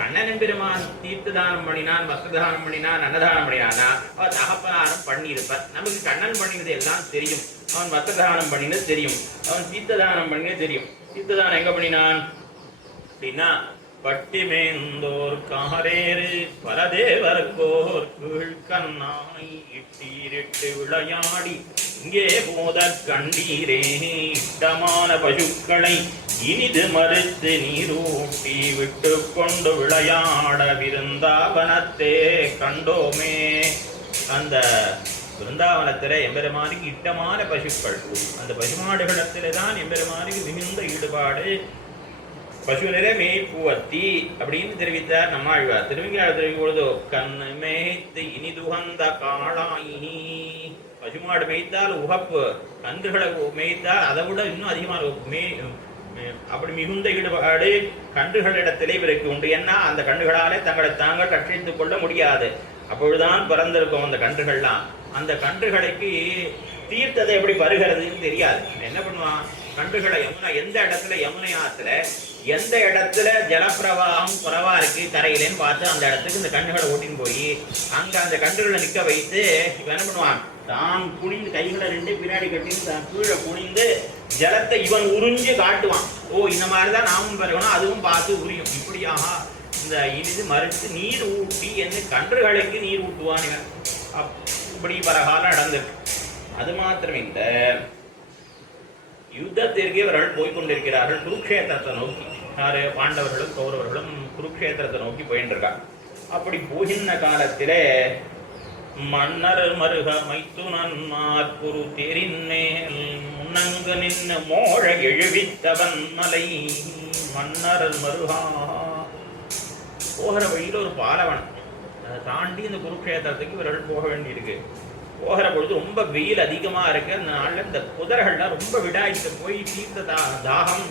கண்ணன் பெருமான் தீர்த்த தானம் பண்ணினான், வஸ்திரதானம் பண்ணினான், அன்னதானம் பண்ணினானா அவன் தகப்பனாரம் பண்ணியிருப்பார். நமக்கு கண்ணன் பண்ணினது எல்லாம் தெரியும், அவன் வஸ்திரதானம் பண்ணினது தெரியும், அவன் தீர்த்ததானம் பண்ணினது தெரியும். தீர்த்ததானம் எங்க பண்ணினான் அப்படின்னா, பட்டிமேந்தோர் காரேறு பரதேவர்கோர் கண்ணாய் இட்டீரிட்டு விளையாடி இங்கே போத கண்டீரே இட்டமான பசுக்களை இனிது மறுத்து நீரூட்டி விட்டு கொண்டு விளையாட விருந்தாவனத்தே கண்டோமே. அந்த விருந்தாவனத்திலே எம்பெருமானுக்கு இட்டமான பசுக்கள், அந்த பசுமாடுகளத்திலே தான் எம்பெருமானுக்கு மிகுந்த ஈடுபாடு. பசுவினரே மேய்ப்புவத்தி அப்படின்னு தெரிவித்தார் நம்மாழ்வார். திருவிங்காடு தெரிவிக்கும் பொழுது கண்ணு மேய்த்து இனிதுகந்த காளாயி, பசுமாடு மேய்த்தால் உகப்பு, கன்றுகளை மேய்த்தால் அதை விட இன்னும் அதிகமாக அப்படி மிகுந்த ஈடுபாடு கன்றுகளிடத்திலே இவருக்கு உண்டு. ஏன்னா அந்த கன்றுகளாலே தங்களை தாங்கள் கற்றித்துக் கொள்ள முடியாது. அப்பொழுதுதான் பிறந்திருக்கும் அந்த கன்றுகள்லாம். அந்த கன்றுகளுக்கு தீர்த்ததை எப்படி பருகிறதுன்னு தெரியாது. என்ன பண்ணுவான், கன்றுகளை யமுனா எந்த இடத்துல, யமுனை ஆத்துல எந்த இடத்துல ஜலப்பிரவாகம் குறைவா இருக்கு கரையிலேன்னு பார்த்து அந்த இடத்துக்கு இந்த கன்றுகளை ஓட்டின்னு போய் அங்க அந்த கன்றுகளை நிற்க வைத்து இவன் என்ன பண்ணுவான், தான் குனிந்து கைகளை 2 பின்னாடி கட்டின்னு கீழே குனிந்து ஜலத்தை இவன் உறிஞ்சு காட்டுவான். ஓ இந்த மாதிரிதான் நாமும் பிறகணும், அதுவும் பார்த்து உரியும். இப்படியாக இந்த இனிது மறுத்து நீர் ஊட்டி என்று கன்றுகளுக்கு நீர் ஊட்டுவான் இவன். இப்படி பரகாலம் நடந்திருக்கு. அது மாத்திரமில்ல, யுத்தத்திற்கு இவர்கள் போய்கொண்டிருக்கிறார்கள் குருக்ஷேத்திரத்தை நோக்கி. யாரு, பாண்டவர்களும் கௌரவர்களும் குருக்ஷேத்திரத்தை நோக்கி போயிட்டு இருக்காங்க. அப்படி போகின்ற காலத்திலே மன்னர் மருக மைத்துனன்மார் குரு தேரின் மேல் முன்னங்கு நின்று மோழ எழுவித்தவன் மலை மன்னர் மருகா. போகிற வழியில் ஒரு பாலவன், அதை தாண்டி இந்த குருக்ஷேத்திரத்துக்கு இவர்கள் போக வேண்டியிருக்கு. போகிற பொழுது ரொம்ப வெயில் அதிகமாக இருக்கு. அந்த நாளில் இந்த குதிரைகள்லாம் ரொம்ப விடாய்த்து போய் தீர்த்த தாகம்,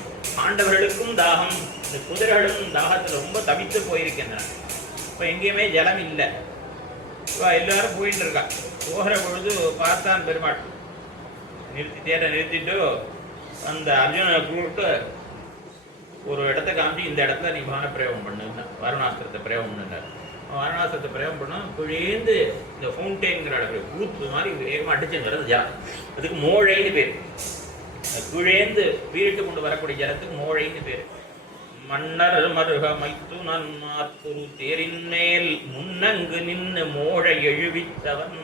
ஆண்டவர்களுக்கும் தாகம், இந்த குதிரைகளும் தாகத்தில் ரொம்ப தவித்து போயிருக்கின்றன. இப்போ எங்கேயுமே ஜலம் இல்லை. இப்போ எல்லாரும் போயிட்டு இருக்கா. போகிற பொழுது பார்த்தான் பெருமாள், தேரை நிறுத்திட்டு அந்த அர்ஜுனனை கூப்பிட்டு ஒரு இடத்த காமிச்சு, இந்த இடத்துல நீ பான பிரயோகம் பண்ணுங்க, வருணாஸ்திரத்தை பிரயோகம் பண்ணுங்க. வாரணாசத்தை பிரயோகம் பண்ணால் குழேந்து இந்த ஃபவுண்டெயின்ங்கிற அளவு ஊத்து மாதிரி வேகமாக அடிச்சு வருது ஜலம். அதுக்கு மோழைன்னு பேர். குழேந்து வீட்டு கொண்டு வரக்கூடிய ஜலத்துக்கு மோழைன்னு பேர். மன்னர் மருக மைத்து நன்மாத்துரு தேரின் மேல் முன்னங்கு நின்று மோழை எழுவித்தவன்.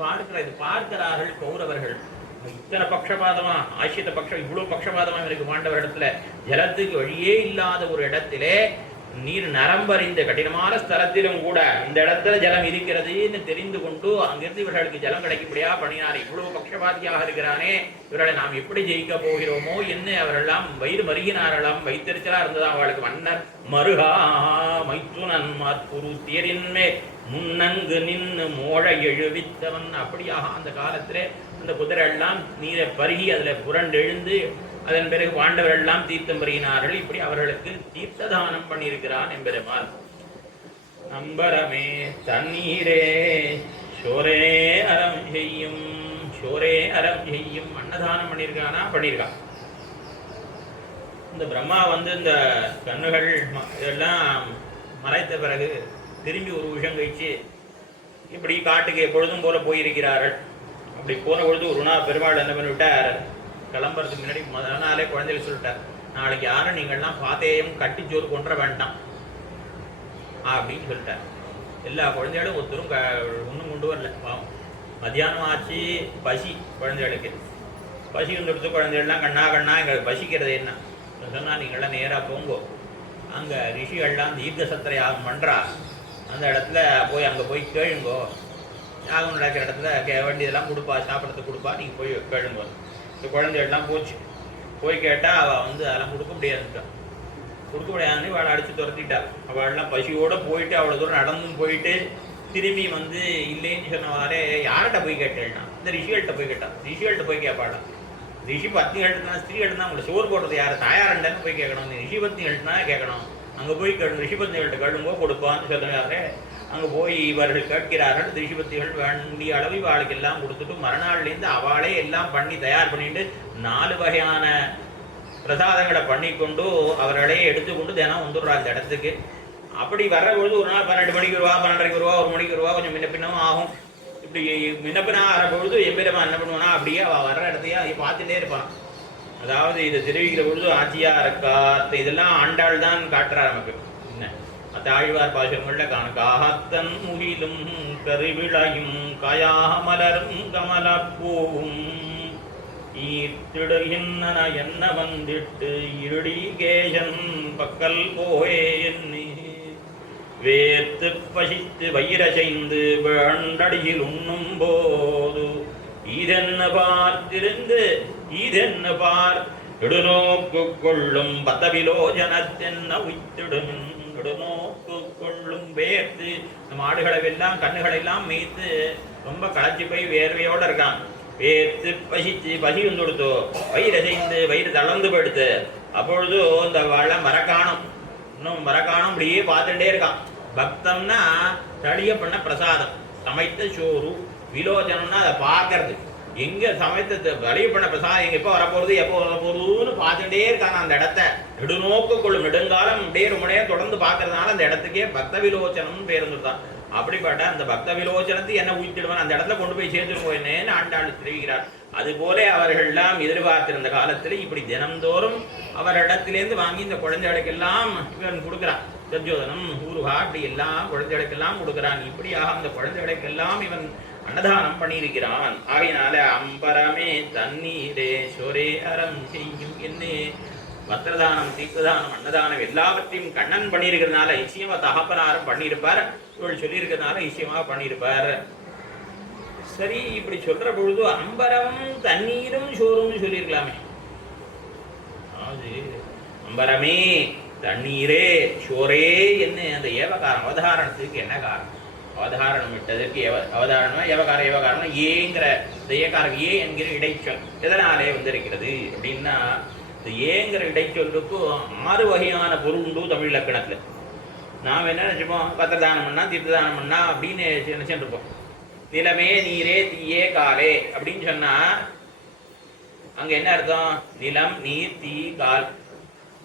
பார்க்கிறார்கள் கௌரவர்கள். இத்தனை பட்சபாதமா ஆசிரித்த பட்சம், இவ்வளவு பட்சபாதமா இருக்கு பாண்டவர் இடத்துல. ஜலத்துக்கு வழியே இல்லாத ஒரு இடத்திலே நீர் நரம்பறிந்த கடினமான ஸ்தலத்திலும் கூட இந்த இடத்துல ஜலம் இருக்கிறதுன்னு தெரிந்து கொண்டு அங்கிருந்து இவர்களுக்கு ஜலம் கிடைக்கப்படியா பண்ணினார். இவ்வளவு பட்சபாதியாக இருக்கிறானே, இவர்களை நாம் எப்படி ஜெயிக்க போகிறோமோ என்ன அவரெல்லாம் வயிறு மருகினாரெல்லாம் வைத்தறிச்சலா இருந்ததா அவளுக்கு. மன்னர் மருகா மைத்துனன் மாற்புரு தேரின்மே முன்னங்கு நின்று மோழை எழுவித்தவன். அப்படியாக அந்த காலத்திலே அந்த குதிரை எல்லாம் நீரை பருகி அதுல புரண்டெழுந்து அதன் பிறகு பாண்டவர்கள் எல்லாம் தீர்த்தம் பருகினார்கள். இப்படி அவர்களுக்கு தீர்த்த தானம் பண்ணியிருக்கிறான் எம்பெருமான். நம்பரமே தண்ணீரே சோரே அறம் செய்யும், சோரே அறம் செய்யும். அன்னதானம் பண்ணியிருக்கானா? பண்ணியிருக்கான். இந்த பிரம்மா இந்த கண்ணுகள் இதெல்லாம் மறைத்த பிறகு திரும்பி ஒரு விஷயம் கழிச்சு இப்படி காட்டுக்கு எப்பொழுதும் போல போயிருக்கிறார்கள். அப்படி போன பொழுது ஒரு நாள் பெருமாள் என்ன பண்ணிவிட்டார், கிளம்புறதுக்கு முன்னாடி முதல் நாளே குழந்தைகள் சொல்லிட்டார், நாளைக்கு யாரும் நீங்கள்லாம் பாத்தையும் கட்டிச்சோறு கொன்ற வேண்டாம் அப்படின்னு சொல்லிட்டார். எல்லா குழந்தைகளும் ஒருத்தரும் ஒன்றும் கொண்டு வரல. பாவம் மத்தியானம் ஆச்சு, பசி குழந்தைகளுக்கு. பசி வந்துடுத்து குழந்தைகள்லாம் கண்ணா கண்ணா எங்களுக்கு பசிக்கிறது என்ன சொன்னால், நீங்கள்லாம் நேராக போங்கோ, அங்கே ரிஷிகள்லாம் தீர்க்க சத்திர யாகம் பண்ணுறா, அந்த இடத்துல அங்கே போய் கேளுங்கோ, யாகம் நடக்கிற இடத்துல வேண்டியதெல்லாம் கொடுப்பா, சாப்பிட்றதுக்கு கொடுப்பா, நீங்கள் போய் கேளுங்கோ. இந்த குழந்தைகள்லாம் போச்சு. போய் கேட்டால் அவள் அதெல்லாம் கொடுக்க முடியாதுட்டா. கொடுக்க முடியாதுன்னு அவளை அடித்து துரத்திட்டா. அவள்லாம் பசியோடு போயிட்டு அவ்வளோ தூரம் நடந்தும் போயிட்டு திரும்பி இல்லைன்னு சொன்னவாறே யார்கிட்ட போய் கேட்டேன்னா இந்த ரிஷிகள்கிட்ட போய் கேட்டான். ரிஷிகள்கிட்ட போய் கேட்பாடா. ரிஷி பத்னிகள்னா ஸ்திரீகள்னா உங்களை சோறு போடுறது யார், தாயாரண்டன்னு போய் கேட்கணும். ரிஷி பத்னிகள்னா கேட்கணும். அங்கே போய் கேட்கணும். ரிஷி பத்னிகள்கிட்ட கேளுங்கோ கொடுப்பான்னு சொல்கிறாரு. அங்கே போய் இவர்கள் கேட்கிறார்கள். ரிஷிபத்திகள் வேண்டிய அளவு இவாளுக்கு எல்லாம் கொடுத்துட்டு மறுநாள்லேருந்து அவளே எல்லாம் பண்ணி தயார் பண்ணிட்டு 4 வகையான பிரசாதங்களை பண்ணி கொண்டு அவர்களே எடுத்துக்கொண்டு தினம் வந்துடுறா இந்த இடத்துக்கு. அப்படி வர்றபொழுது ஒரு நாள் 12 மணிக்கு வருவா, 12:30 வருவா, 1 மணிக்கு வருவா, கொஞ்சம் முன்ன பின்னமும் ஆகும். இப்படி முன்னப்பினா ஆகிறபொழுது எம்பெருமான் என்ன பண்ணுவானா, அப்படியே அவள் வர்ற இடத்தையே அதை பார்த்துட்டே இருப்பான். அதாவது இதை தெரிவிக்கிற பொழுது ஆட்சியா இருக்கா இதெல்லாம் ஆண்டாள் தான் காட்டுறா நமக்கு. என்ன தாழ்வார் பாசங்கள்ல காகத்தன் முகிலும் கருவிளையும் காயாமலரும் கமலப்பூவும் ஈர்த்திடுகின்றன என்ன வந்திட்டு இருடி கேசன் பக்கல் போயே எண்ணி வேர்த்து பசித்து வயிறசைந்து வேண்டடியில் உண்ணும் போது இதென்ன பார்த்திருந்து இதென்ன பார் இடுநோக்கு கொள்ளும் பதவிலோஜனத்தென்ன உய்த்திடும் நோக்கு கொள்ளும் வேர்த்து. நம்ம ஆடுகளை எல்லாம் கண்ணுகளை எல்லாம் மேய்த்து ரொம்ப களைச்சி போய் வேர்வையோட இருக்கான். வேர்த்து பசிச்சு பசி கொடுத்தோ வயிறசைந்து வயிறு தளர்ந்து போயிடுத்து. அப்பொழுது இந்த வெள்ளம் மரக்காணும், இன்னும் மரக்காணும் அப்படியே பார்த்துட்டே இருக்கான். பக்தம்னா தளிய பண்ண பிரசாதம், சமைத்த சோறு. விலோச்சனம்னா அதை பார்க்கறது, எங்க சமைத்த வலிய பண்ண பிரசாதம் எங்க எப்போ வரப்போறது எப்போ வரப்போறதுன்னு பார்த்துட்டே இருக்காங்க. அந்த இடத்த நெடுநோக்கு கொள்ளும், நெடுங்காலம் அப்படியே ரொம்ப நேரம் தொடர்ந்து பார்க்கறதுனால அந்த இடத்துக்கே பக்த விலோச்சனம்னு பேர் இருந்துதான். அப்படிப்பட்ட அந்த பக்த விலோச்சனத்தை என்ன ஊற்றிடுவான், அந்த இடத்துல கொண்டு போய் சேர்த்துருவோம் என்னன்னு ஆண்டாள் தெரிவிக்கிறார். அதுபோல அவர்கள் எல்லாம் எதிர்பார்த்திருந்த காலத்தில் இப்படி தினந்தோறும் அவரிடத்திலேருந்து வாங்கி இந்த குழந்தைகளுக்கெல்லாம் இவன் கொடுக்குறான். தஜோதனம் ஊருகா அப்படி எல்லாம் குழந்தைகளுக்கெல்லாம் கொடுக்குறான். இப்படியாக அந்த குழந்தைகளுக்கெல்லாம் இவன் அன்னதானம் பண்ணியிருக்கிறான். ஆகையினால அம்பரமே தண்ணீரே சோரே அறம் செய்யும் என்னே. வஸ்திரதானம், தீர்த்ததானம், அன்னதானம் எல்லாவற்றையும் கண்ணன் பண்ணியிருக்கிறதுனால நிச்சயமா தகப்பனாரும் பண்ணியிருப்பார். இவள் சொல்லியிருக்கிறதுனால நிச்சயமாக பண்ணியிருப்பார். சரி, இப்படி சொல்ற பொழுது அம்பரமும் தண்ணீரும் சோறும் சொல்லியிருக்கலாமே. அதாவது அம்பரமே தண்ணீரே சோரே என்ன அந்த ஏவகாரம் அவதாரணத்துக்கு என்ன காரணம்? அவதாரணம் விட்டதற்கு அவதாரணமா ஏவகாரம், ஏவகாரணம் ஏங்கிற இந்த ஏகாரம் ஏ என்கிற இடைச்சொல் எதனாலே வந்திருக்கிறது அப்படின்னா, இந்த ஏங்கிற இடைச்சொல்லுக்கும் 6 வகையான பொருள் உண்டு தமிழ் இலக்கணத்துல. நாம் என்ன நினைச்சுப்போம், பத்திரதானம் பண்ணா தீர்த்ததானம் பண்ணா அப்படின்னு நினைச்சுருப்போம். நிலமே நீரே தீயே காலே அப்படின்னு சொன்னா அங்க என்ன அர்த்தம்? நிலம், நீர், தீ, கால்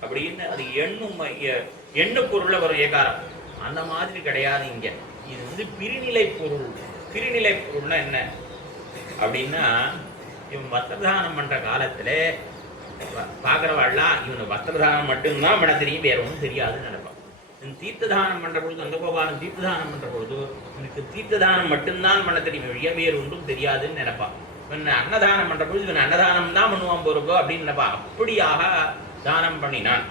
அப்படின்னு அது எண்ணு பொருள்ல வரும் ஏகாரம். அந்த மாதிரி கிடையாது இங்க. இது வந்து பிரிநிலை பொருள். பிரிநிலை பொருள்னா என்ன அப்படின்னா, இவன் வஸ்திரதானம் பண்ற காலத்துல பார்க்குறவாள்லாம் இவனை வஸ்திரதானம் மட்டும்தான் பண்ண தெரியும், வேற ஒன்றும் தெரியாதுன்னு நினைப்பான். தீர்த்ததானம் பண்ற பொழுது, அந்த கோபாலன் தீர்த்ததானம் பண்ற பொழுது இவனுக்கு தீர்த்ததானம் மட்டும்தான் பண்ண தெரியும், வேறு ஒன்றும் தெரியாதுன்னு நினைப்பான். இவன் அன்னதானம் பண்ற பொழுது இவன் அன்னதானம் தான் பண்ணுவான் போறப்போ அப்படின்னு நினைப்பான். அப்படியாக தானம் பண்ணினான்.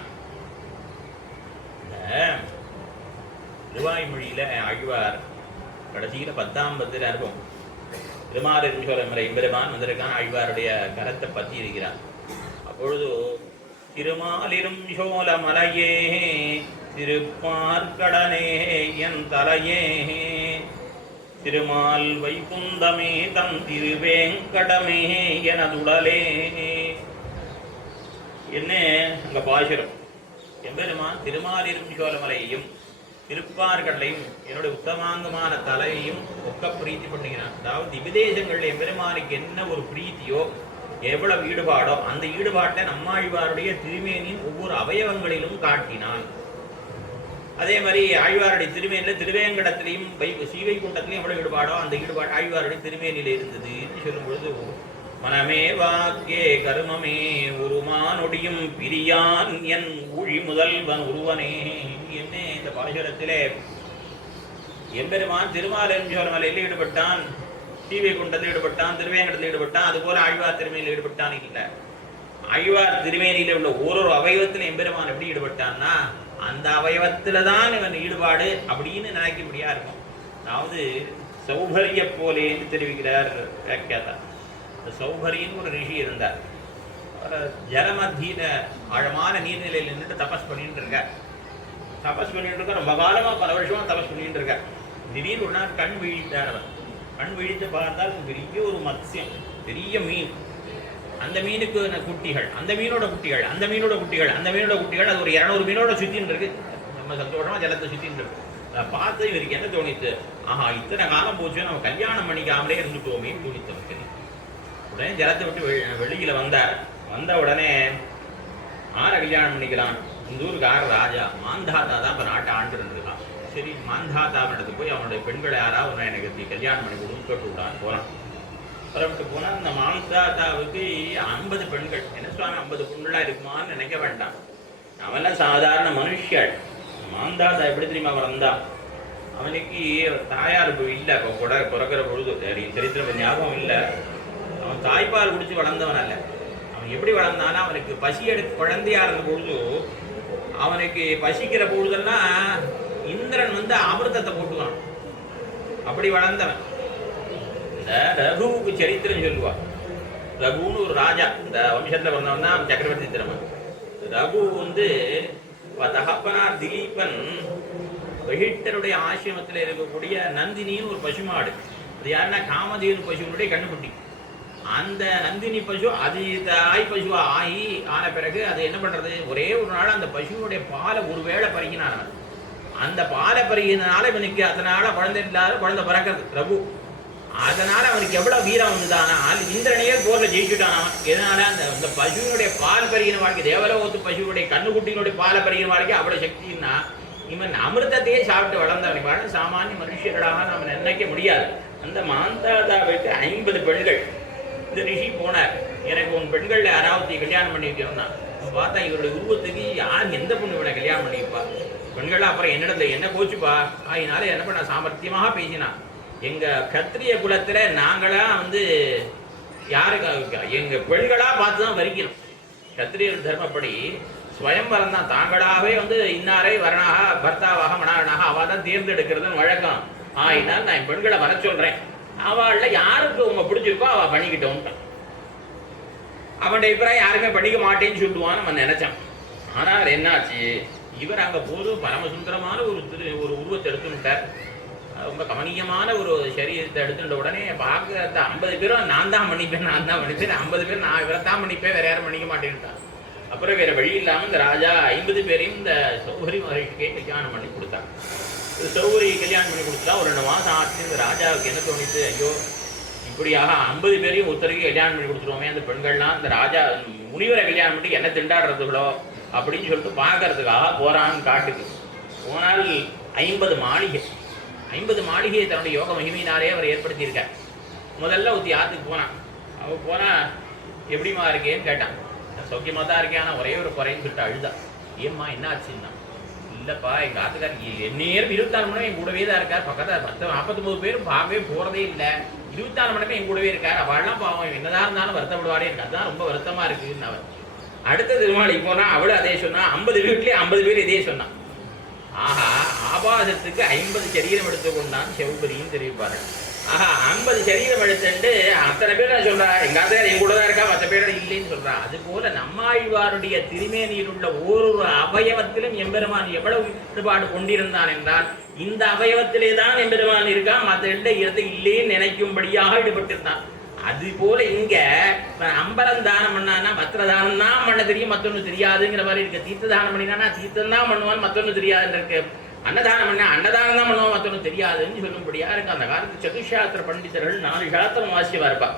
திருவாய்மொழியில ஆழ்வார் கடைசியில 10ஆம் பத்தில் அனுபவம் திருமாலிருஞ்சோலை எம்பெருமான் வந்திருக்கான், ஆழ்வாருடைய கரத்தை பற்றி இருக்கிறான். அப்பொழுது திருமாலிரும் சோழ மலையே திருப்பார்கடலே என் தலையே திருமால் வைகுந்தமே தம் திருவேங்கடமே எனதுடலே. என்ன அங்க பாசுரம், எம்பெருமான் திருமாலிரும் சோழமலையையும் திருப்பார்கடலையும் என்னுடைய உத்தமாங்கமான தலையையும் ஒக்க பிரீத்தி பண்ணுகிறான். அதாவது விதேசங்கள்ல எம்பெருமானுக்கு என்ன ஒரு பிரீத்தியோ, எவ்வளவு ஈடுபாடோ, அந்த ஈடுபாட்டை நம்மாழ்வாருடைய திருமேனியின் ஒவ்வொரு அவயவங்களிலும் காட்டினான். அதே மாதிரி ஆழ்வாருடைய திருமேனில திருவேங்கடத்திலையும் ஸ்ரீவைகுண்டத்திலையும் எவ்வளவு ஈடுபாடோ, அந்த ஈடுபாடு ஆழ்வாருடைய திருமேனில இருந்தது என்று சொல்லும் பொழுது, மனமே வாக்கே கருமமே உருமானொடியும் பிரியான் என் ஊழி முதல்வன் ஒருவனே. என்ன இந்த பாசுரத்திலே எம்பெருமான் திருமாலிருஞ்சோலை ஈடுபட்டான், ஸ்ரீவைகுண்டத்தில் ஈடுபட்டான், திருவேங்கடத்தில் ஈடுபட்டான், அதுபோல ஆழ்வார் திருமேனியில் ஈடுபட்டான் இல்லை. ஆழ்வார் திருமேனியில உள்ள ஒரு அவயவத்தில் எம்பெருமான் எப்படி ஈடுபட்டான்னா, அந்த அவயவத்துல தான் இவன் ஈடுபாடு அப்படின்னு நினைக்க முடியா இருக்கும். அதாவது சௌகரிய போலேன்னு தெரிவிக்கிறார் வியாக்கியாதா. இந்த சௌகரின்னு ஒரு ரிஷி இருந்தார். ஜலமத்தியில ஆழமான நீர்நிலையில் நின்றுட்டு தபஸ் பண்ணிட்டு இருக்கார். தபஸ் பண்ணிட்டு இருக்க ரொம்ப காலமா, பல வருஷமா தபஸ் பண்ணிட்டு இருக்கார். திடீர்னு ஒரு நாள் கண் விழித்தார். அவர் கண் விழித்து பார்த்தால் பெரிய ஒரு மத்சியம், பெரிய மீன். அந்த மீனுக்கு குட்டிகள், அந்த மீனோட குட்டிகள், அந்த மீனோட குட்டிகள், அந்த மீனோட குட்டிகள், அது ஒரு 200 மீனோட சுத்தின்னு இருக்கு. நம்ம சந்தோஷமா ஜலத்தை சுத்தின்னு இருக்கு. அதை பார்த்து இவருக்கு என்ன தோணித்து, ஆஹா இத்தனை காலம் போச்சு, நம்ம கல்யாணம் பண்ணிக்காமலே இருந்துட்டோமே தோணித்து. உடனே ஜலத்தை விட்டு வெளியில வந்தார். வந்த உடனே ஆரை கல்யாணம் பண்ணிக்கிறான். இந்த ஊருக்கு ஆறு ராஜா மாந்தாத்தா தான் இப்ப நாட்டை ஆண்டு இருந்திருக்கான். சரி, மாந்தாத்தாவிடத்துக்கு போய் அவனுடைய பெண்களை யாராவது எனக்கு கல்யாணம் பண்ணி கொடுத்து கேட்டு விடான்னு போறான். புறப்பட்டு போனா அந்த மாந்தாத்தாவுக்கு 50 பெண்கள். என்ன சுவாமி 50 பெண்களா இருக்குமான்னு நினைக்க வேண்டாம், அவெல்லாம் சாதாரண மனுஷியாள். மாந்தாத்தா எப்படி தெரியுமா வந்தா, அவனுக்கு தாயார் இல்லை, பிறக்கிற பொழுது சரித்திரம் ஞாபகம் இல்லை. அவன் தாய்ப்பால் குடிச்சு வளர்ந்தவன் அல்ல. அவன் எப்படி வளர்ந்தானா, அவனுக்கு பசி எடுத்து குழந்தையா இருந்த பொழுது, அவனுக்கு பசிக்கிற பொழுதெல்லாம் இந்திரன் வந்து அமிர்தத்தை போட்டுவான். அப்படி வளர்ந்தவன். இந்த ரகுவுக்கு சரித்திரம் சொல்லுவா. ரகுன்னு ஒரு ராஜா, இந்த வம்சத்துல வந்தவன் தான் சக்கரவர்த்தி திருமன். ரகு வந்து தகப்பனார் திலீபன் வகிட்டருடைய ஆசிரமத்தில் இருக்கக்கூடிய நந்தினின்னு ஒரு பசுமாடு. அது யாருன்னா காமதேனு பசுனுடைய கண்ணுக்குட்டி. அந்த நந்தினி பசு அது தாய் பசுவா ஆன பிறகு அது என்ன பண்றது, ஒரே ஒரு நாள் அந்த பசுனுடைய பாலை ஒருவேளை பருகினான். அந்த பாலை பருகினால இவனுக்கு அதனால குழந்தை இல்லாத குழந்தை பிறக்கிறது ரகு. அதனால அவனுக்கு எவ்வளவு வீரம் வந்தானால் இந்திரனையே போர்ல ஜெயிச்சுட்டான் அவன். எதனால அந்த பசுவினுடைய பால் பருகின வாழ்க்கை, தேவலோகத்து பசுனுடைய கண்ணுக்குட்டியினுடைய பாலை பருகின வாழ்க்கை அவ்வளவு சக்தின்னா, இவன் அமிர்தத்தையே சாப்பிட்டு வளர்ந்தவன். சாமானிய மனுஷர்களாக நாம நினைக்க முடியாது. அந்த மாந்தாதாவுக்கு 50 பெண்கள். இந்த ரிஷி போனார், எனக்கு உன் பெண்கள் யாராவது கல்யாணம் பண்ணி வைக்கணும்னா. பார்த்தா இவருடைய உருவத்துக்கு யார் எந்த பொண்ணு இவனை கல்யாணம் பண்ணிப்பா. பெண்கள் அப்புறம் என்னிடத்துல என்ன கோச்சுப்பா. அதனால என்ன பண்ண சாமர்த்தியமாக பேசினா, எங்க கத்திரிய குலத்துல நாங்களா வந்து யாருக்கு எங்க பெண்களா பார்த்துதான் வரிக்கணும். கத்திரிய தர்மப்படி ஸ்வயம்பரம் தான், தாங்களாகவே வந்து இன்னாரை வரணாக பர்த்தாவாக மணாரனாக அவ தான் தேர்ந்தெடுக்கிறதுன்னு வழக்கம். இதனால நான் என் பெண்களை வர சொல்றேன், அவள்ல யாருக்கு உங்க பிடிச்சிருக்கோ அவ பண்ணிக்கிட்டோம். அவனுடைய அபிப்பிராயம் யாருமே பண்ணிக்க மாட்டேன்னு சொல்லுவான்னு நம்ம நினைச்சான். ஆனால் என்னாச்சு, இவர் அங்க போது பரமசுந்தரமான ஒரு உருவத்தை எடுத்துட்டார். ரொம்ப கமனீயமான ஒரு சரீரத்தை எடுத்துட்ட உடனே பார்க்க 50 பேரும் நான் தான் பண்ணிப்பேன் 50 பேர் நான் இவரைத்தான் பண்ணிப்பேன், வேற யாரும் பண்ணிக்க மாட்டேன்ட்டான். அப்புறம் வேற வழி இல்லாம இந்த ராஜா 50 பேரையும் இந்த சௌகரி மகரிஷிக்கே கல்யாணம் பண்ணி கொடுத்தான். சௌகரி கல்யாணம் பண்ணி கொடுத்தா ஒரு 2 மாதம் ஆச்சு. இந்த ராஜாவுக்கு என்ன தோணித்து, ஐயோ இப்படியாக 50 பேரையும் ஒருத்தருக்கு கல்யாணம் பண்ணி கொடுத்துருவோமே, அந்த பெண்கள்லாம் இந்த ராஜா முனிவரை கல்யாணம் பண்ணி என்ன திண்டாடுறதுகளோ அப்படின்னு சொல்லிட்டு பார்க்கறதுக்காக போறான்னு காட்டுக்கு போனால் 50 மாளிகை 50 மாளிகையை தன்னுடைய யோக மகிமையினாலே அவர் ஏற்படுத்தியிருக்கார். முதல்ல ஒருத்தி ஆற்றுக்கு போனான். அவள் போனால் எப்படிமா இருக்கேன்னு கேட்டான். சௌக்கியமாக தான் இருக்கேன், ஆனால் ஒரே ஒரு குறைன்னு சொல்லிட்டு அழுதா. ஏம்மா என்ன ஆச்சுன்னா, இல்லைப்பா எங்கள் ஆத்துக்கார் நேரம் 24 மணி நேரம் என் கூடவே தான் இருக்கார். பக்கத்தில் 49 பேரும் பார்க்கவே போகிறதே இல்லை. 24 மணி நேரம் என் கூடவே இருக்கார். அவள்லாம் பாவம் என்னதான் இருந்தாலும் வருத்தப்படுவாடே இருக்கு, அதுதான் ரொம்ப வருத்தமாக இருக்குன்னு அவர். அடுத்த திருமாளிக்கு போனால் அவளும் அதே சொன்னா. 50 வீட்லேயே 50 பேர் இதே சொன்னான். ஆஹா, ஆபாசத்துக்கு 50 சரீரம் எடுத்துக்கொண்டான் செவ்வரின்னு தெரிவிப்பார்கள். ஆஹா, 50 சரீரம் எடுத்துட்டு அத்தனை பேர் நான் சொல்றா எங்க ஆத்தார் என் கூட தான் இருக்கா, மற்ற பேர் இல்லைன்னு சொல்றா. அது போல நம்மாழ்வாருடைய திருமேனியில் உள்ள ஓரொரு அவயவத்திலும் எம்பெருமான் எவ்வளவு ஈடுபாடு கொண்டிருந்தான் என்றால், இந்த அவயவத்திலே தான் எம்பெருமான் இருக்கான், மற்ற இடத்துல இல்லைன்னு நினைக்கும்படியாக ஈடுபட்டிருந்தான். அது போல இங்க அம்பரம் தானம் பண்ணானா மற்ற தானம் தான் பண்ண தெரியும், மற்றொன்னு தெரியாதுங்கிற மாதிரி இருக்கு. தீர்த்த தானம் பண்ணினா தீர்த்தம் தான் பண்ணுவான், மற்றொன்னு தெரியாதுன்னு இருக்கு. அன்னதானம் பண்ண அன்னதானம் தான் பண்ணுவோம், மற்றொன்னு தெரியாதுன்னு சொல்லும்படியா இருக்கு. அந்த காலத்து சதுசாஸ்திர பண்டிதர்கள் 4 சாஸ்திரம் வாசியவா இருப்பா.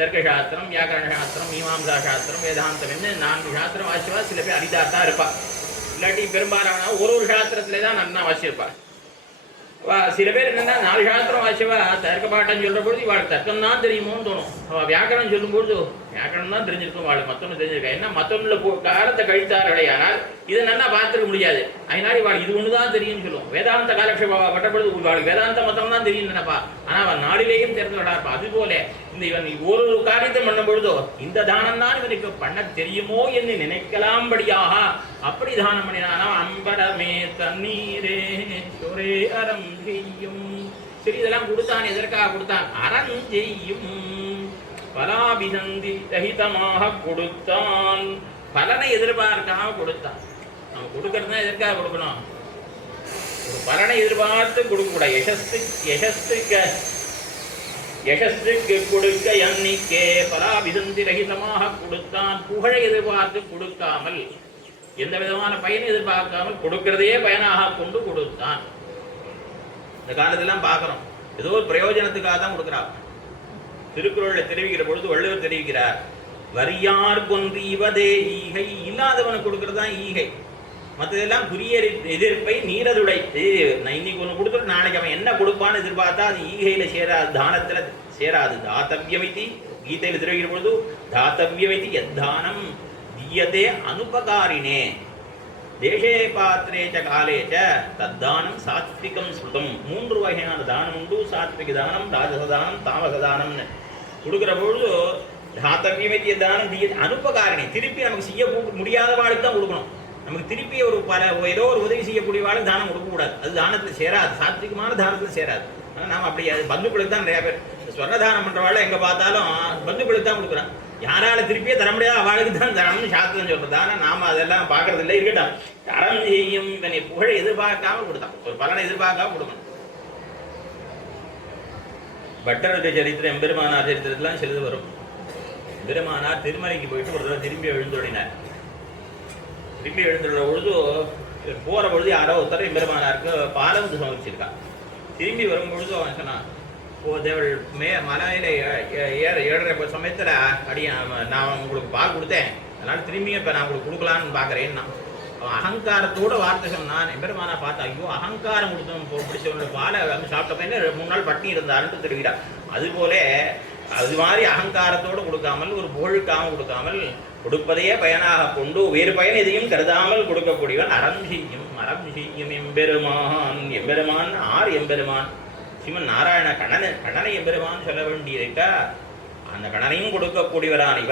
தர்க்க சாஸ்திரம், வியாக்கரண சாஸ்திரம், மீமாம்சா சாஸ்திரம், வேதாந்தம் என்ன 4 சாஸ்திரம் வாசிவா. சில பேர் அரிதாத்தா இருப்பா. இல்லாட்டி பெரும்பாலான ஒரு சாஸ்திரத்திலே தான் நன்னா வாசியிருப்பா. சில பேர் என்னன்னா 4 சாஸ்திரம் வாசிவா தர்க்க பாட்டம் சொல்ற பொழுது இவாளுக்கு தர்க்கம் தான் தெரியுமோன்னு தோணும். அவள் வியாக்கரணம் சொல்லும் பொழுது வியாக்கரணம் தான் தெரிஞ்சிருக்கும், அவளுக்கு மற்றொன்று தெரிஞ்சிருக்கா. ஏன்னா மற்றொன்னுல காலத்தை கழித்தார்களே, ஆனால் இதை நல்லா பார்த்துக்க முடியாது. அதனால இவாள் இது ஒன்று தான் தெரியும்னு சொல்லுவோம். வேதாந்த காலக்ஷேபா பட்டப்பொழுது இவாளுக்கு வேதாந்த மொத்தம் தான் தெரியும் நினைப்பா. ஆனால் அவன் நாடிலேயும் தெரிஞ்சவளா இருப்பா. அது போல இந்த இவன் ஒரு காரியத்தை பண்ணும் பொழுதோ இந்த தானம் தான் இவனுக்கு பண்ண தெரியுமோ என்று நினைக்கலாம்படியாக அப்படி தானம் பண்ணினானா. அம்பரமே தண்ணீரே சொரே அறம் செய்யும். சரி, இதெல்லாம் கொடுத்தான். எதற்காக கொடுத்தான்? அறம் செய்யும் பலாபிசந்தி ரஹிதமாக கொடுத்தான். பலனை எதிர்பார்க்காம கொடுத்தான். நம்ம கொடுக்கறதுனா எதற்காக கொடுக்கணும்? ஒரு பலனை எதிர்பார்த்து கொடுக்க கூடாது. யசஸ்துக்கு கொடுக்க எண்ணிக்கே பலாபிசந்தி ரஹிதமாக கொடுத்தான். புகழை எதிர்பார்த்து கொடுக்காமல், எந்த விதமான பயனை எதிர்பார்க்காமல் கொடுக்கிறதையே பயனாக கொண்டு கொடுத்தான். இந்த காலத்திலாம் பார்க்கிறோம், ஏதோ ஒரு பிரயோஜனத்துக்காக தான் கொடுக்குறாங்க. திருக்குறளை தெரிவிக்கிற பொழுது வள்ளுவர் தெரிவிக்கிறார், வரியார் கொன்று இவதே ஈகை. இல்லாதவனை கொடுக்கறது தான் ஈகை. மற்றதெல்லாம் குறிய எதிர்ப்பை நீரதுடைத்து. இன்னைக்கு ஒன்று கொடுத்துட்டு நாளைக்கு அவன் என்ன கொடுப்பான்னு எதிர்பார்த்தா அது ஈகையில சேராது, தானத்துல சேராது. தாத்தவியமைத்தி கீதையில தெரிவிக்கிற பொழுது தாத்தவியமைத்தி எத்தானம் தீயதே அனுபகாரினே தேசே பாத்திரேச்ச காலேச்ச தத்தானம் சாத்விகம் ஸ்ருதம். 3 வகையான தானம் உண்டு. சாத்விக தானம், ராஜச தானம், தாமச தானம்னு கொடுக்குற பொழுது தாத்தவியமைத்திய தானம் அனுபகாரிணி. திருப்பி நமக்கு செய்ய முடியாத வாழ்க்கை தான் கொடுக்கணும். நமக்கு திருப்பி ஏதோ ஒரு உதவி செய்யக்கூடிய வாழ்க்கை தானம் கொடுக்கக்கூடாது. அது தானத்தில் சேராது, சாத்விகமான தானத்தில் சேராது. ஆனால் நாம் அப்படி பந்துக்களுக்கு தான் நிறைய பேர் ஸ்வர்ணதானம் பண்ணுறவாள் எங்கே பார்த்தாலும் பந்துக்களுக்கு தான் கொடுக்குறான். யாரால திருப்பியே தர முடியாது அவளுக்கு தான் தரணும்னு சாஸ்திரம் சொல்றது. ஆனால் நாம அதெல்லாம் பார்க்கறது இல்லை. இருக்கட்டும், அறம் செய்யும் இவனை புகழை எதிர்பார்க்காம கொடுத்தான். ஒரு பலனை எதிர்பார்க்காம கொடுக்கணும். பட்டருடைய சரித்திரம், எம்பெருமானார் சரித்திரத்திலாம் சிலது வரும். எம்பெருமானார் திருமலைக்கு போயிட்டு ஒரு தடவை திரும்பி எழுந்தோடினார். திரும்பி எழுந்துள்ள பொழுது போற பொழுது யாரோ ஒருத்தர் எம்பெருமானாருக்கு பாலை வந்து சமைச்சிருக்கான். திரும்பி வரும்பொழுது அவன் சொன்னான், தேவள் மலையில ஏழரை சமயத்தில் நான் உங்களுக்கு பால் கொடுத்தேன், அதனால திரும்பியும் இப்போ நான் உங்களுக்கு கொடுக்கலான்னு பார்க்குறேன்னா. அவன் அகங்காரத்தோட வார்த்தை சொன்னான். எம்பெருமானா பார்த்தா, ஐயோ அகங்காரம் கொடுத்தோம் பிடிச்சவனோட பாலை சாப்பிட்டப்ப 3 நாள் பட்டினி இருந்தாருன்னு தெரிவிக்கிறார். அதுபோல அது மாதிரி அகங்காரத்தோடு கொடுக்காமல், ஒரு புகழுக்காமல் கொடுக்காமல், கொடுப்பதையே பயனாக கொண்டு வேறு பயன் எதையும் கருதாமல் கொடுக்கக்கூடியவன் அறம் செய்யும். அறம் செய்யும் எம்பெருமான். எம்பெருமான் ஆர் எம்பெருமான்? சிவன் நாராயண கண்ணனை எம்பெருமான் சொல்ல வேண்டியிருக்கா. அந்த கண்ணனையும் கொடுக்கக்கூடியவரான்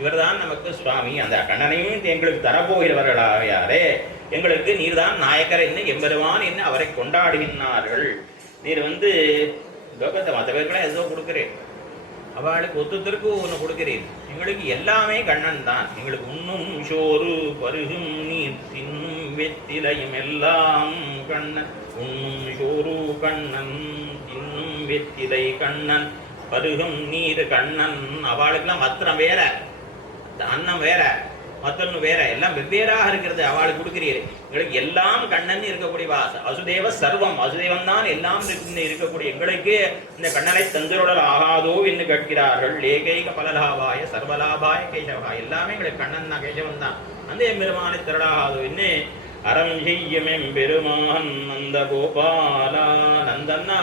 இவர்தான் நமக்கு சுவாமி. அந்த கண்ணனையும் எங்களுக்கு தரப்போகிறவர்களாக யாரே, எங்களுக்கு நீர்தான் நாயக்கர் என்ன எம்பெருமான் என்ன அவரை கொண்டாடுகின்றார்கள். நீர் லோகத்தை மற்ற பேருக்கெல்லாம் ஏதோ கொடுக்குறேன், அவளுக்கு ஒத்துத்தருக்கு ஒன்று கொடுக்கிறேன். எங்களுக்கு எல்லாமே கண்ணன் தான். எங்களுக்கு உண்ணும் சோறு பருகும் நீர் தின்னும் வெத்திலையும் எல்லாம் கண்ணன். உண்ணும் சோறு கண்ணன், தின்னும் வெத்திலை கண்ணன், பருகும் நீர் கண்ணன். அவளுக்கெல்லாம் மத்திரம் வேற, அன்னம் வேற, மற்றொன்னு வேற, எல்லாம் வெவ்வேறாக இருக்கிறது. அவளுக்கு கொடுக்கிறீர்கள். எங்களுக்கு எல்லாம் கண்ணன் இருக்கக்கூடிய வசுதேவ சர்வம், வசுதேவன் தான் எல்லாம் இருக்கக்கூடிய எங்களுக்கு இந்த கண்ணனை தந்திரோடல் ஆகாதோ என்று கேட்கிறார்கள். ஏகைக பலலாபாய சர்வலாபாய கேசவா. எல்லாமே எங்களுக்கு கண்ணன் தான், கேசவன் தான். அந்த எம்பெருமானை திரளாகாதோ என்ன அறம் செய்யமெம் பெருமான் நந்த கோபாலா. நந்தன்னா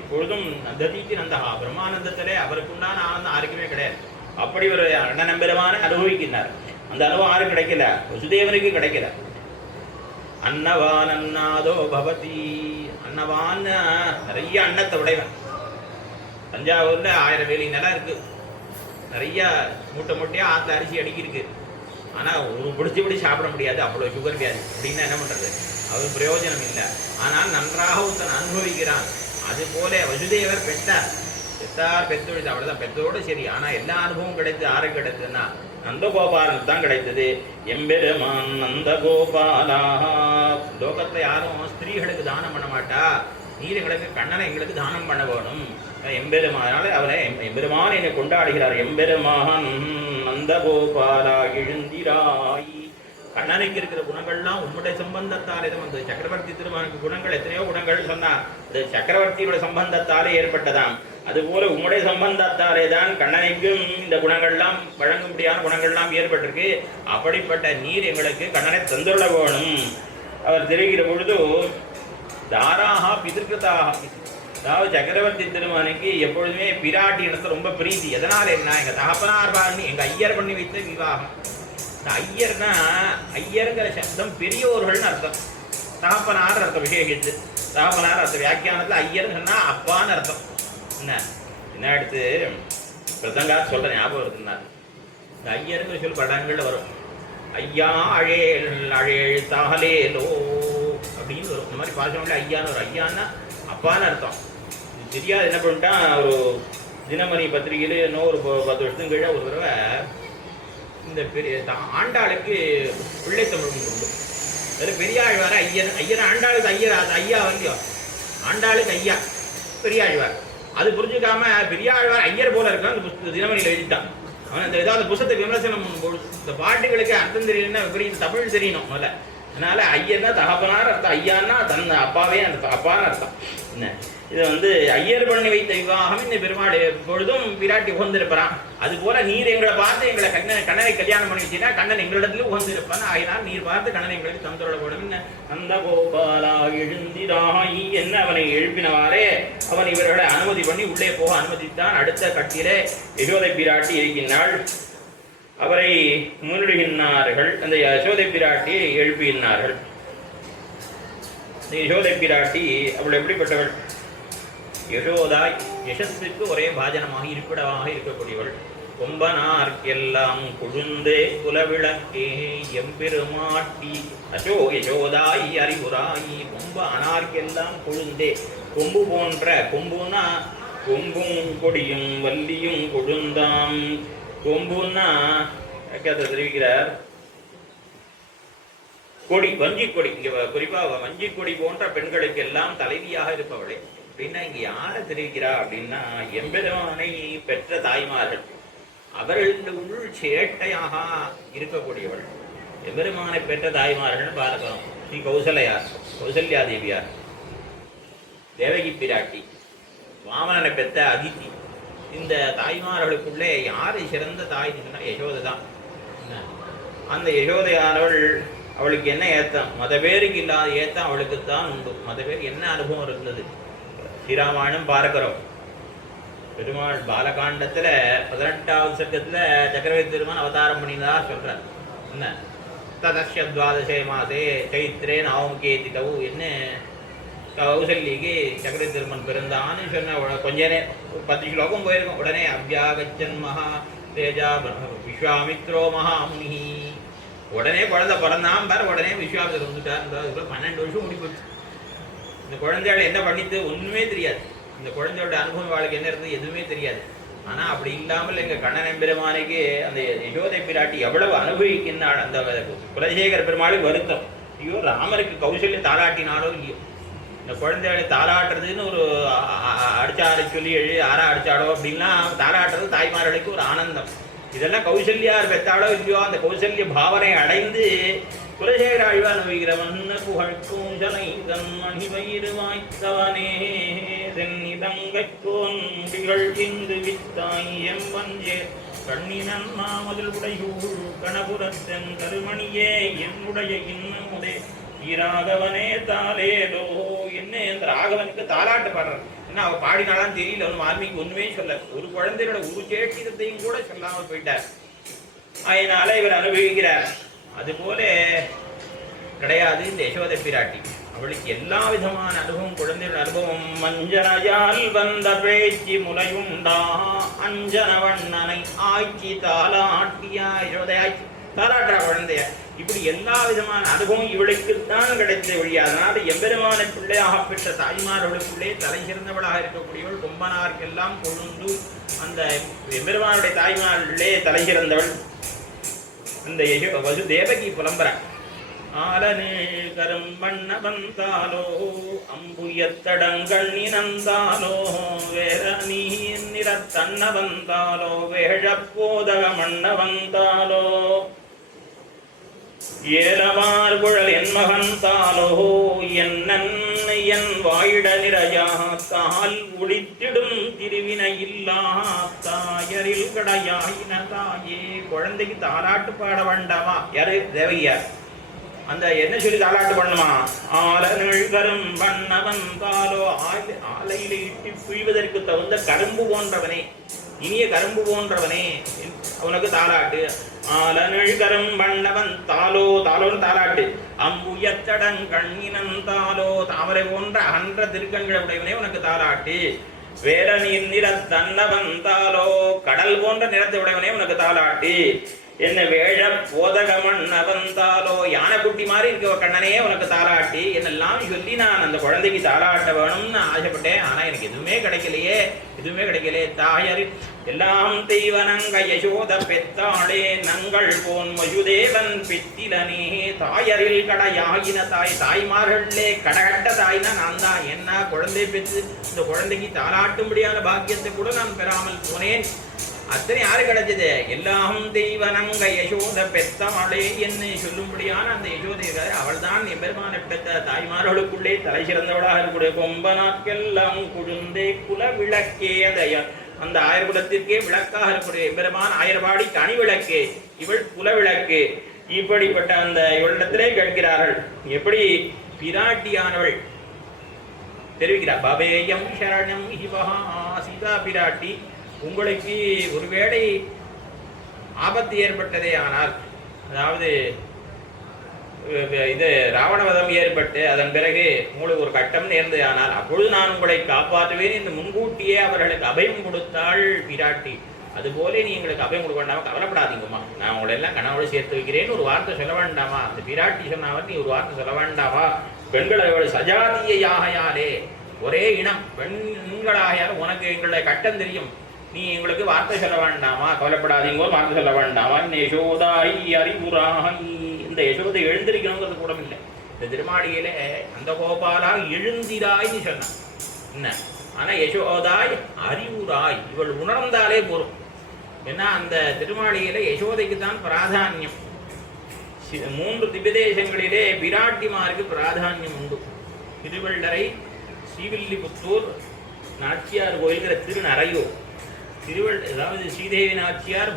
எப்பொழுதும் நந்ததிக்கு நந்தகா, பிரம்மானந்தத்திலே அவருக்குண்டான ஆனந்தம் யாருக்குமே கிடையாது. அப்படி ஒரு அண்ணன் பெருமானை அனுபவிக்கின்றார். அந்த அனுபவம் யாரும் கிடைக்கல, வசுதேவனுக்கு கிடைக்கல. அன்னவான் அன்னாதோ பவதி. அன்னவான் நிறைய அன்னத்தை உடையவன். தஞ்சாவூர்ல 1000 வேலி நிலம் இருக்கு, நிறைய மூட்டை மூட்டையா ஆற்றுல அரிசி அடிக்கிருக்கு. ஆனால் ஒரு பிடிச்சி சாப்பிட முடியாது, அவ்வளோ சுகர் வியாதி. அப்படின்னா என்ன பண்ணுறது, அவர் பிரயோஜனம் இல்லை. ஆனால் நன்றாக ஒருத்தன் அனுபவிக்கிறான். அதுபோல வசுதேவர் பெற்றார், பெற்றொழித்து அவ்வளோதான், பெற்றோடு சரி. ஆனால் எல்லா அனுபவம் கிடைத்து யாருக்கு கிடைத்ததுன்னா நந்தகோபாலனுக்கு தான் கிடைத்தது. எம்பெருமான் நந்தகோபாலா. லோகத்தில் யாரும் ஸ்திரீகளுக்கு தானம் பண்ண மாட்டா, நீர் எங்களுக்கு கண்ணனை எங்களுக்கு தானம் பண்ண வேணும். எம்பெருமானால அவரை எம்பெருமான் என்னை கொண்டாடுகிறார். எம்பெருமான் நந்தகோபாலா எழுந்திராய். கண்ணனுக்கு இருக்கிற குணங்கள்லாம் உம்முடைய சம்பந்தத்தாலே தான் வந்தது. சக்கரவர்த்தி திருமகனுக்கு குணங்கள் எத்தனையோ குணங்கள் சொன்னா அது சக்கரவர்த்தியோட சம்பந்தத்தாலே ஏற்பட்டதாம். அதுபோல உம்முடைய சம்பந்தத்தாலே தான் கண்ணனுக்கும் இந்த குணங்கள்லாம் வழங்கும்படியான குணங்கள்லாம் ஏற்பட்டிருக்கு. அப்படிப்பட்ட நீர் எங்களுக்கு கண்ணனை தந்துள்ள வேணும். அவர் தெரிவிக்கிற பொழுது தாராக பிதிர்கிருதாக. அதாவது சக்கரவர்த்தி திருமகனுக்கு எப்பொழுதுமே பிராட்டி இடத்துல ரொம்ப பிரீதி. எதனால் என்ன, எங்கள் தகப்பனார் பண்ணி எங்கள் ஐயர் பண்ணி வைத்த விவாகம். இந்த ஐயர்னா ஐயருங்கிற சப்தம் பெரியோர்கள்னு அர்த்தம், தகப்பனார் அர்த்தம். விசேஷித்து தகப்பனார் அர்த்தம். வியாக்கியானத்தில் ஐயர்னு சொன்னால் அப்பான்னு அர்த்தம். என்ன எடுத்து பிரசங்கா சொல்கிற ஞாபகம் இருக்குன்னார். இந்த ஐயருங்கிற சொல் படங்களில் வரும். ஐயா அழேல் அழேல் தாலேலோ அப்படின்னு வரும். இந்த மாதிரி பாசங்களில் ஐயான்னு ஒரு ஐயான்னா அப்பான்னு அர்த்தம். இது தெரியாது என்ன பண்ணிட்டான், ஒரு தினமணி பத்திரிகையில் இன்னும் ஒரு 10 வருஷத்துக்கு கீழே ஒரு தடவை இந்த பெரிய ஆண்டாளுக்கு பிள்ளை தமிழ் உண்டு. அதில் பெரியாழ்வார் ஐயர். ஐயர் ஆண்டாளுக்கு ஐயர், அது ஐயா வரலையும், ஆண்டாளுக்கு ஐயா பெரியாழ்வார். அது புரிஞ்சுக்காம பெரியாழ்வார் ஐயர் போல இருக்கான். அந்த தினமணியில் எழுதிட்டான். அவன் இந்த ஏதாவது புத்தகத்தை விமர்சனம் இந்த பாட்டுகளுக்கு அர்த்தம் தெரியலன்னா விபரீத தமிழ் தெரியணும் முதல்ல. அதனால ஐயர்னா தகப்பனார் அர்த்தம், ஐயான்னா தன் அப்பாவே அர்த்தம், அப்பான்னு அர்த்தம். என்ன இது ஐயர் பண்ணி வைத்த விவாகம் இந்த பெருமாள் எப்பொழுதும் விராட்டி உகந்திருப்பான். அது போல நீர் எங்களை பார்த்து எங்களை கண்ணனை கல்யாணம் பண்ணி வச்சுன்னா கண்ணன் எங்களிடத்துலயும் உகந்திருப்பான். ஆகினால் நீர் பார்த்து கண்ணனை எங்களுக்கு தந்தோட போடும். நந்த கோபாலா எழுந்திராயி என்ன அவனை எழுப்பினவாறே அவன் இவர்களை அனுமதி பண்ணி உள்ளே போக அனுமதித்தான். அடுத்த கட்டிலே யசோதை பிராட்டி இருக்கின்றாள். அவரை முன்னிடுகின்றார்கள். அந்த யசோதை பிராட்டியை எழுப்புகின்றார்கள். யசோதை பிராட்டி அவள் எப்படிப்பட்டவள்? யசோதாய் யசஸுக்கு ஒரே பாஜனமாக இருப்பிடமாக இருக்கக்கூடியவள். கொம்பனார்க்கெல்லாம் கொழுந்தே குலவிளக்கே எம்பெருமாட்டி அசோ யசோதாய் அறிவுராயி. கொம்ப அனார்க்கெல்லாம் கொழுந்தே, கொம்பு போன்ற, கொம்புனா கொம்பும் கொடியும் வள்ளியும் கொழுந்தாம். கொம்புன்னா தெரிவிக்கிறார் கொடி, வஞ்சி கொடி. இங்க குறிப்பாக வஞ்சி கொடி போன்ற பெண்களுக்கு எல்லாம் தலைவியாக இருப்பவளே. அப்படின்னா இங்க யாரை தெரிவிக்கிறா அப்படின்னா எம்பெருமானை பெற்ற தாய்மார்கள், அவர்களுள் சேட்டையாக இருக்கக்கூடியவள். எம்பெருமானை பெற்ற தாய்மார்கள் பார்க்கலாம். ஸ்ரீ கௌசல்யார், கௌசல்யா தேவியார், தேவகி பிராட்டி, வாமனனை பெற்ற அதித்தி. இந்த தாய்மார்களுக்குள்ளே யாரை சிறந்த தாய் யசோதை தான். அந்த யசோதையானவள் அவளுக்கு என்ன ஏத்தம், மத பேருக்கு இல்லாத ஏத்தம் அவளுக்கு தான் உண்டு. மத பேர் என்ன அனுபவம் இருந்தது ஸ்ரீராமாயணம் பார்க்கிறோம். பெருமாள் பாலகாண்டத்துல 18வது சர்க்கத்துல சக்கரவர்த்தி பெருமான் அவதாரம் பண்ணினதா சொல்றார். என்ன ததஸ்ய துவாதசே மாசே சைத்ரே நவமுகே திதவு என்ன கௌசல்யக்கு சக்கரவர்த்தி பெருமான் பிறந்தான்னு சொன்ன கொஞ்ச நேரம் 10 ஸ்லோகம் போயிருக்கும். உடனே அவ்யாகச்சன் மகா தேஜா விஸ்வாமித்ரோ மகாமுனி. உடனே குழந்தை பிறந்தான் பார், உடனே விஸ்வாமித்திரர் வந்துட்டார். 12 வருஷம் முடி போச்சு. இந்த குழந்தையோட என்ன பண்ணிட்டு ஒன்றுமே தெரியாது. இந்த குழந்தையோட அனுபவம் வாழ்க்கை என்ன இருந்தது எதுவுமே தெரியாது. ஆனால் அப்படி இல்லாமல் எங்கள் கண்ணன் பெருமானுக்கு அந்த யசோதை பிராட்டி எவ்வளவு அனுபவிக்கின்றாள். அந்த குலசேகர பெருமாளுக்கு வருத்தம், ஐயோ ராமருக்கு கௌசல்யம் தாளாட்டினாலோ இல்லையோ, இந்த குழந்தையோட தாளாட்டுறதுன்னு ஒரு அடிச்சாரை சொல்லி ஆறா அடிச்சாலோ அப்படின்லாம் தாளாட்டுறது தாய்மார்களுக்கு ஒரு ஆனந்தம். இதெல்லாம் கௌசல்யார் பெற்றாலோ இல்லையோ அந்த கௌசல்ய பாவனை அடைந்து குலசேகர ஆழ்வார் அனுபவிக்கிறவன் புகழ்க்கும் ஜலை தன்மணி வயிறு வாய்த்தவனே தென்னிதங்கைக்கோன் முடிகள் இந்து வித்தாய் எம்பஞ்சே கண்ணினன் மாமதில் உடையூர் கணபுரத்தன் கருமணியே என்னுடைய இன்னமுதே ராகவனே தாலேலோ. என்ன அந்த ராகவனுக்கு தாலாட்டு பாடுறான். ஏன்னா அவ பாடினாலாம் தெரியல, அவன் வால்மீகி ஒண்ணுமே சொல்ல, ஒரு குழந்தையோட ஒரு சேட்டிதத்தையும் கூட சொல்லாம போயிட்டார். அதனால இவர் அனுபவிக்கிறார். அதுபோல கிடையாது இந்த யசோதை பிராட்டி. அவளுக்கு எல்லா விதமான அனுபவம், குழந்தையோட அனுபவம். மஞ்சனையால் வந்த பேச்சு முலையுண்டா அஞ்சனவண்ணனை ஆட்சி தாலாட்டியா யசோதையாட்சி தாலாட்டுறா குழந்தைய. இப்படி எல்லா விதமான அனுபவம் இவளுக்குத்தான் கிடைத்த வழி. அதனால எம்பெருமான பிள்ளையாக பெற்ற தாய்மார்களுக்குள்ளே தலை சிறந்தவளாக இருக்கக்கூடியவள் கொம்பனாருக்கெல்லாம் கொழுந்து. அந்த எம்பெருமானுடைய தாய்மார்களே தலை சிறந்தவள் அந்த வசு தேவகி புலம்பர. ஆலனே கரும்பண்ண வந்தாலோ அம்புயத்தடங்கண்ணி நந்தாலோ வேற நீர் நிறத்தண்ண வந்தாலோ வேழப்போதக மண்ண வந்தாலோ ஏலவார் குழல் என் மகன் தாலோ என்னன் என் வாயிட நிறையாத்தால் ஒளித்திடும் திருவினை இல்லா தாயரில் கடையாயின தாயே. குழந்தைக்கு தாலாட்டு பாட வேண்டாமா? யாரு? தேவையார். அந்த என்ன சொல்லி தாலாட்டு பண்ணுமா? ஆலனில் கரும் பண்ண வந்தாலோ ஆலையில இட்டு புய்வதற்கு தகுந்த கரும்பு போன்றவனே, இனிய கரும்பு போன்றவனே அவனுக்கு தாலாட்டு. ஆலனில் கரும் பண்ணவன் தாலோ தாலோன்னு தாலாட்டு. அம்புயத்தடன் கண்ணினன் தாலோ தாமரை போன்ற அகன்ற திருக்கண்களை உடையவனே உனக்கு தாலாட்டு. வேற நீர் நிற தன்னவன் தாலோ கடல் போன்ற நிறத்தை உடையவனே உனக்கு தாலாட்டு. என்ன வேழ போதகமன் அவந்தாலோ யானைக்குட்டி மாதிரி இருக்க கண்ணனே உனக்கு தாலாட்டி என்னெல்லாம் சொல்லி நான் அந்த குழந்தைக்கு தாலாட்ட வேணும்னு ஆசைப்பட்டேன். ஆனா எனக்கு எதுவுமே கிடைக்கலையே, எதுவுமே கிடைக்கலையே. தாயரி எல்லாம் தெய்வனங்க யசோத பெத்தாளே நங்கள் போன் மசுதேவன் பெத்திலனே. தாயரில் கடையாயின தாய், தாய்மார்களே கடகட்ட தாய்னா நான் தான். என்ன குழந்தை பெற்று இந்த குழந்தைக்கு தாலாட்டும்படியான பாக்கியத்தை கூட நான் பெறாமல் போனேன். அத்தனை யாரு கிடைச்சது? எல்லாம் தெய்வனங்க யசோத பெத்தமளே என்று சொல்லும்படியான அந்த யசோதை அவள் தான் எம்பெருமான பெற்ற தாய்மார்களுக்குள்ளே தலை சிறந்தவளாக இருக்கக்கூடிய கொம்பனாக்கெல்லாம் குழுந்தே குல விளக்கே. அந்த ஆயிரகுலத்திற்கே விளக்காக இருக்கக்கூடிய எம்பெருமான் ஆயிரபாடி கனி விளக்கே, இவள் குல விளக்கு. இப்படிப்பட்ட அந்த இவளிடத்திலே கேட்கிறார்கள். எப்படி பிராட்டியானவள் தெரிவிக்கிறார். பவேயம் சரணம் இவஹா. சீதா பிராட்டி உங்களுக்கு ஒருவேளை ஆபத்து ஏற்பட்டதே ஆனால், அதாவது இது ராவணவதம் ஏற்பட்டு அதன் பிறகு உங்களுக்கு ஒரு கட்டம் நேர்ந்தது ஆனால் அப்பொழுது நான் உங்களை காப்பாற்றுவேன் என்று முன்கூட்டியே அவர்களுக்கு அபயம் கொடுத்தாள் பிராட்டி. அதுபோல நீ எங்களுக்கு அபயம் கொடுக்க வேண்டாமா, கவலைப்படாதீங்கம்மா, நான் உங்களை எல்லாம் கனவோடு சேர்த்து வைக்கிறேன்னு ஒரு வார்த்தை சொல்ல வேண்டாமா? அந்த பிராட்டி சொன்னாவர் நீ ஒரு வார்த்தை சொல்ல வேண்டாமா? பெண்களை சஜாதியாகையாலே ஒரே இனம் பெண்களாகையால் உனக்கு எங்களுடைய கட்டம் தெரியும், நீ எங்களுக்கு வார்த்தை சொல்ல வேண்டாமா, கவலைப்படாதீங்க வார்த்தை சொல்ல வேண்டாமா? யசோதாய் அறிவுராய். இந்த யசோதை எழுந்திருக்கணுங்கிறது கூட இல்லை. இந்த திருமாளிகையில அந்த கோபாலா எழுந்திராய்னு சொன்னான் என்ன. ஆனா யசோதாய் அறிவுராய், இவள் உணர்ந்தாலே போரும். ஏன்னா அந்த திருமாளிகையில யசோதைக்கு தான் பிராதானியம். 3 திவ்யதேசங்களிலே பிராட்டிமாருக்கு பிராதானியம் உண்டு. திருவள்ளரை, ஸ்ரீவில்லிபுத்தூர், நாச்சியார் கோயில்கிற திருநறையூர், அதாவது ஸ்ரீதேவி நாச்சியார்,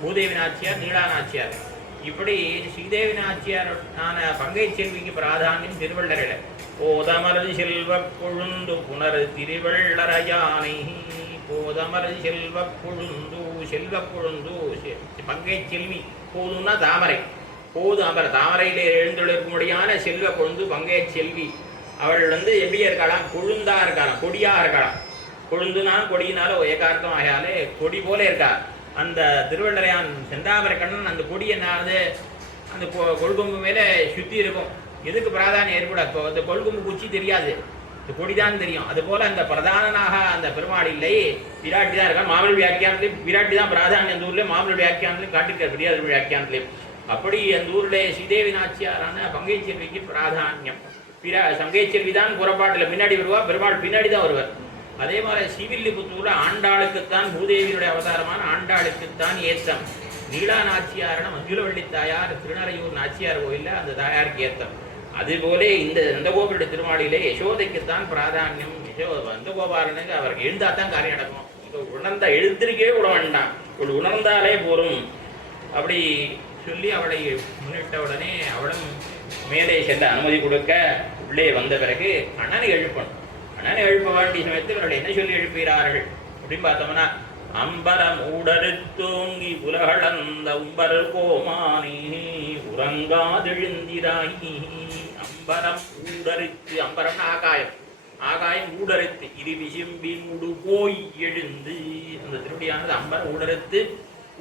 பூதேவி நாச்சியார், நீலா நாச்சியார். இப்படி ஸ்ரீதேவி நாச்சியார் ஆன பங்கை செல்விக்கு பிராதானியம் திருவள்ளரையில. போதமரது செல்வ கொழுந்து புனர் திருவள்ளரையானை. போதமரது செல்வ கொழுந்து, செல்வ கொழுந்து பங்கை செல்வி. போதும்னா தாமரை, போது அமர் தாமரையிலே எழுந்துள்ளபடியான செல்வ கொழுந்து பங்கை செல்வி. அவள் எப்படியா இருக்காளாம்? கொழுந்தா இருக்காளாம், கொடியா இருக்காளாம். கொழுந்துனா கொடியினால ஏகார்த்தம் ஆகாலே கொடி போல இருக்கா. அந்த திருவள்ளரையான் செந்தாமரை கண்ணன் அந்த கொடி என்னாவது அந்த கொள்கொம்பு மேலே சுற்றி இருக்கும். எதுக்கு பிராதானியம் ஏற்பட? இப்போ அந்த கொள்கொம்பு குச்சி தெரியாது, இந்த கொடி தான் தெரியும். அதுபோல் அந்த பிரதானனாக அந்த பெருமாள் இல்லை, விராட்டி தான் இருக்கா. மாமல்லி வியாக்கியானத்துலேயும் விராட்டி தான் பிராதானியம். அந்த ஊர்லேயும் மாமல்லி வியாக்கியானத்துலையும் காட்டிருக்கார், பெரியார் வியாக்கியானத்துலையும். அப்படி அந்த ஊரில் ஸ்ரீதேவி நாச்சியாரான பங்கை செல்விக்கு பிராதானியம். சங்கை செல்வி தான் புறப்பாட்டில் முன்னாடி வருவா, பெருமாள் பின்னாடி தான் வருவார். அதே மாதிரி ஸ்ரீவில்லிபுத்தூர்ல ஆண்டாளுக்குத்தான், பூதேவியினுடைய அவதாரமான ஆண்டாளுக்குத்தான் ஏத்தம். நீலா நாச்சியாரான மஞ்சுளவள்ளி தாயார் திருநறையூர் நாச்சியார் கோயில்ல அந்த தாயாருக்கு ஏத்தம். அதுபோல இந்த நந்தகோபுர திருமாளியிலே யசோதைக்குத்தான் பிராதானியம். நந்தகோபாலனுக்கு அவர் எழுந்தாதான் காரியம் நடக்கும். உணர்ந்த எழுந்திருக்கவே விட வேண்டாம். இப்படி உணர்ந்தாலே போரும் அப்படி சொல்லி அவளை முன்னிட்ட உடனே அவளும் மேலே செல்ல அனுமதி கொடுக்க உள்ளே வந்த பிறகு அண்ணனை எழுப்பணும். அண்ணனை எழுப்ப வேண்டிய சமயத்தில் அவர்கள் என்ன சொல்லி எழுப்புகிறார்கள் அப்படின்னு பார்த்தோம்னா, அம்பரம் ஊடறுத்தோங்கி உலகளந்த உம்பர் கோமானி உறங்காதெழுந்திராயி. அம்பரம் ஊடறுத்து, அம்பரம்னா ஆகாயம், ஆகாயம் ஊடறுத்து இரு விசும்பின் உடு போய் எழுந்து. அந்த திருவடியானது அம்பரம் ஊடறுத்து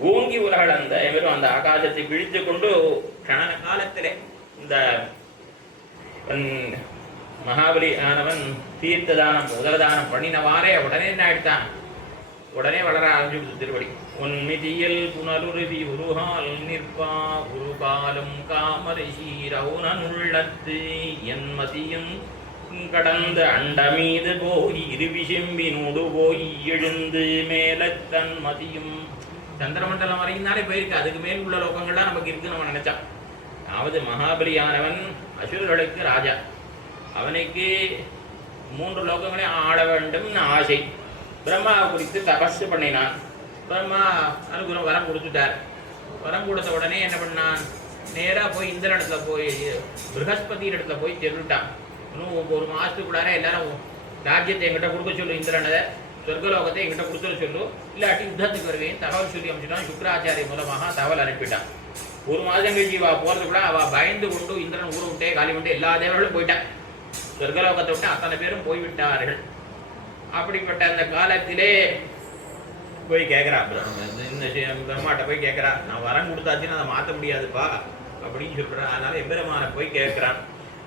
ஓங்கி உலகளந்த வெறும் அந்த ஆகாசத்தை விழித்து கொண்டு கணன காலத்திலே இந்த மகாபலி ஆனவன் தீர்த்த தானம் உதவதானம் பண்ணினவாறே உடனே என்ன ஆயிட்டான், உடனே வளர ஆரம்பிச்சு திருவடி. உன்மிதியில் புனருருவி உருகால் நிற்பா உருகாலும் காமரிஷி ரவுனனுள்ளத்து என் மதியும் கடந்த அண்டமீது போய் இருவிசிம்பினோடு போய் எழுந்து மேலத்தன் மதியும். சந்திரமண்டலம் வரைக்கும்னாலே போயிருக்கு, அதுக்கு மேல் உள்ள லோகங்கள்லாம் நமக்கு இருக்குன்னு நம்ம நினைச்சான். அதாவது மகாபலியானவன் அசுரர்களுக்கு ராஜா, அவனுக்கு 3 லோகங்களையும் ஆள வேண்டும் ஆசை. பிரம்மாவை குறித்து தபஸ் பண்ணினான். பிரம்மா அனுகுணம் வரம் கொடுத்துட்டார். வரம் கொடுத்த உடனே என்ன பண்ணான், நேராக போய் இந்த இடத்துல போய் ப்ரஹஸ்பதி இடத்துல போய் தெரிவிட்டான். இன்னும் 1 மாதத்துக்குள்ளார எல்லாரும் ராஜ்யத்தை எங்கிட்ட கொடுக்க சொல்லு, இந்திரனதை சொர்க்கலோகத்தை எங்கிட்ட கொடுத்துட சொல்லு, இல்லாட்டி யுத்தத்துக்கு வருவேன் தகவல் சொல்லி அமைச்சிட்டான். சுக்கராச்சாரிய மூலமாக தகவல் அனுப்பிட்டான். 1 மாதம் கழிச்சு போகிறது கூட அவள் பயந்து கொண்டு இந்திரன் ஊரை விட்டே காலி விட்டு எல்லா தேவர்களும் போயிட்டான். சொர்க்கலோகத்தை விட்டு அத்தனை பேரும் போய்விட்டார்கள். அப்படிப்பட்ட அந்த காலத்திலே போய் கேட்குறான் பிரம்மாட்ட போய் கேட்குறான், நான் வரம் கொடுத்தாச்சுன்னு அதை மாற்ற முடியாதுப்பா அப்படின்னு சொல்கிறான். அதனால எம்பெருமானை போய் கேட்குறான்.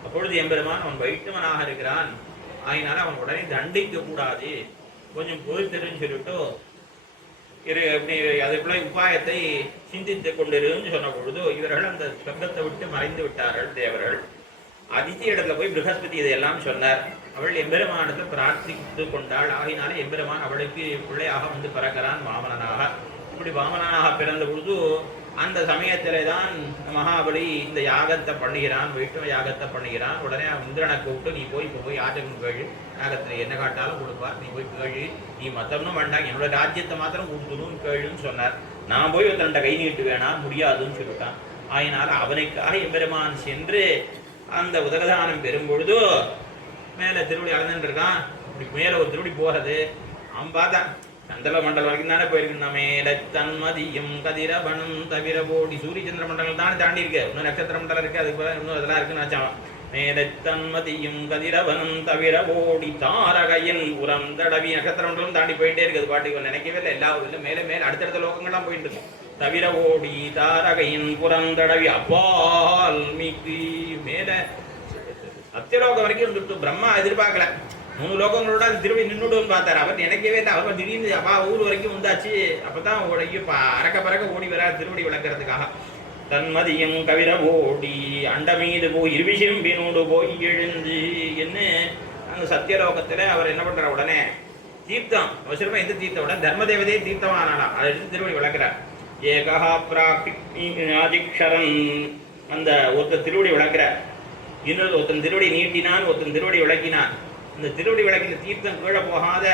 அப்பொழுது எம்பெருமான் அவன் வைத்தவனாக இருக்கிறான், அதனால அவன் உடனே தண்டிக்க கூடாது, கொஞ்சம் பொறுத்திருன்னு சொல்லிட்டு அப்படி அதுக்குள்ள உபாயத்தை சிந்தித்து கொண்டிருன்னு சொன்ன பொழுது இவர்கள் அந்த சொர்க்கத்தை விட்டு மறைந்து விட்டார்கள் தேவர்கள். அதித்தி இடத்துல போய் ப்ரஹஸ்பதி இதையெல்லாம் சொன்னார். அவள் எம்பெருமானத்தை பிரார்த்தித்து கொண்டாள். ஆகினாலே எம்பெருமான் அவளுக்கு பிள்ளையாக வந்து பிறக்கிறான் வாமனனாக. இப்படி வாமனனாக பிறந்த பொழுது அந்த சமயத்திலே தான் மகாபலி இந்த யாகத்தை பண்ணுகிறான், வைஷ்ணவ யாகத்தை பண்ணுகிறான். உடனே இந்திரனை கூப்பிட்டு, நீ போய் இப்போ போய் யாஜகம் கேளு, யாகத்தில் என்ன காட்டாலும் கொடுப்பார், நீ போய் கேளு, நீ மற்றவனும் வேண்டாம், என்னோட ராஜ்யத்தை மாத்திரம் கொடுத்துடும் கேளுன்னு சொன்னார். நான் போய் ஒருத்தன்ட்ட கை நீட்டு வேணாம், முடியாதுன்னு சொல்லிட்டான். ஆயினால அவனுக்காக எம்பெருமான் சென்று அந்த உதகதானம் பெறும்பொழுது மேலே திருவடி அளந்துருக்கான். இப்படி மேலே ஒரு திருவடி போகிறது அவன் பார்த்தான். சந்திர மண்டலம் வரைக்கும் தானே போயிருக்கு. மேல தன்மதியும் கதிரவனும் தவிர போடி சூரிய சந்திர மண்டலம் தானே தாண்டி இருக்கு. இன்னும் நட்சத்திர மண்டலம் இருக்கு, அதுக்கு பிறகு இன்னும் அதெல்லாம் இருக்குன்னு வச்சான். மேல தன்மதியும் கதிரவனும் தவிர போடி தாரகையின் உரம் தடவி நட்சத்திர மண்டலம் தாண்டி போயிட்டே இருக்குது. பாட்டுக்கு நினைக்கவே இல்லை, எல்லா இல்லை மேலே மேலே அடுத்தடுத்த லோகங்கள்லாம் போயிட்டு இருக்கும். தவிர ஓடி தாரகையின் புறம் தடவி அப்பால் மிக்கு மேலே சத்தியலோகம் வரைக்கும் வந்துட்டு பிரம்மா எதிர்பார்க்கல. 3 லோகங்களோட அது திரும்பி நின்றுடுன்னு பார்த்தாரு. அவர் நினைக்கவே இல்லை. அவர் திடீர்னு அப்பா ஊர் வரைக்கும் வந்தாச்சு. அப்பதான் அறக்க பறக்க ஓடி வர திருவடி விளக்கிறதுக்காக. தன்மதியும் கவிர ஓடி அண்ட மீது போய் இருவிசிம்பினோடு போய் எழுந்து என்ன அந்த சத்தியலோகத்துல அவர் என்ன பண்ற உடனே தீர்த்தம் அவசரமா எந்த தீர்த்த உடனே தர்மதேவதையே தீர்த்தமானாலாம். அதை எடுத்து திருவடி விளக்கிறார். ஏகா பிராக்ஷரன் அந்த ஒருத்தர் திருவடி விளக்கிறார். இன்னொரு ஒருத்தன் திருவடி நீட்டினான், ஒருத்தன் திருவடி விளக்கினான். இந்த திருவடி விளக்கின தீர்த்தம் கீழே போகாத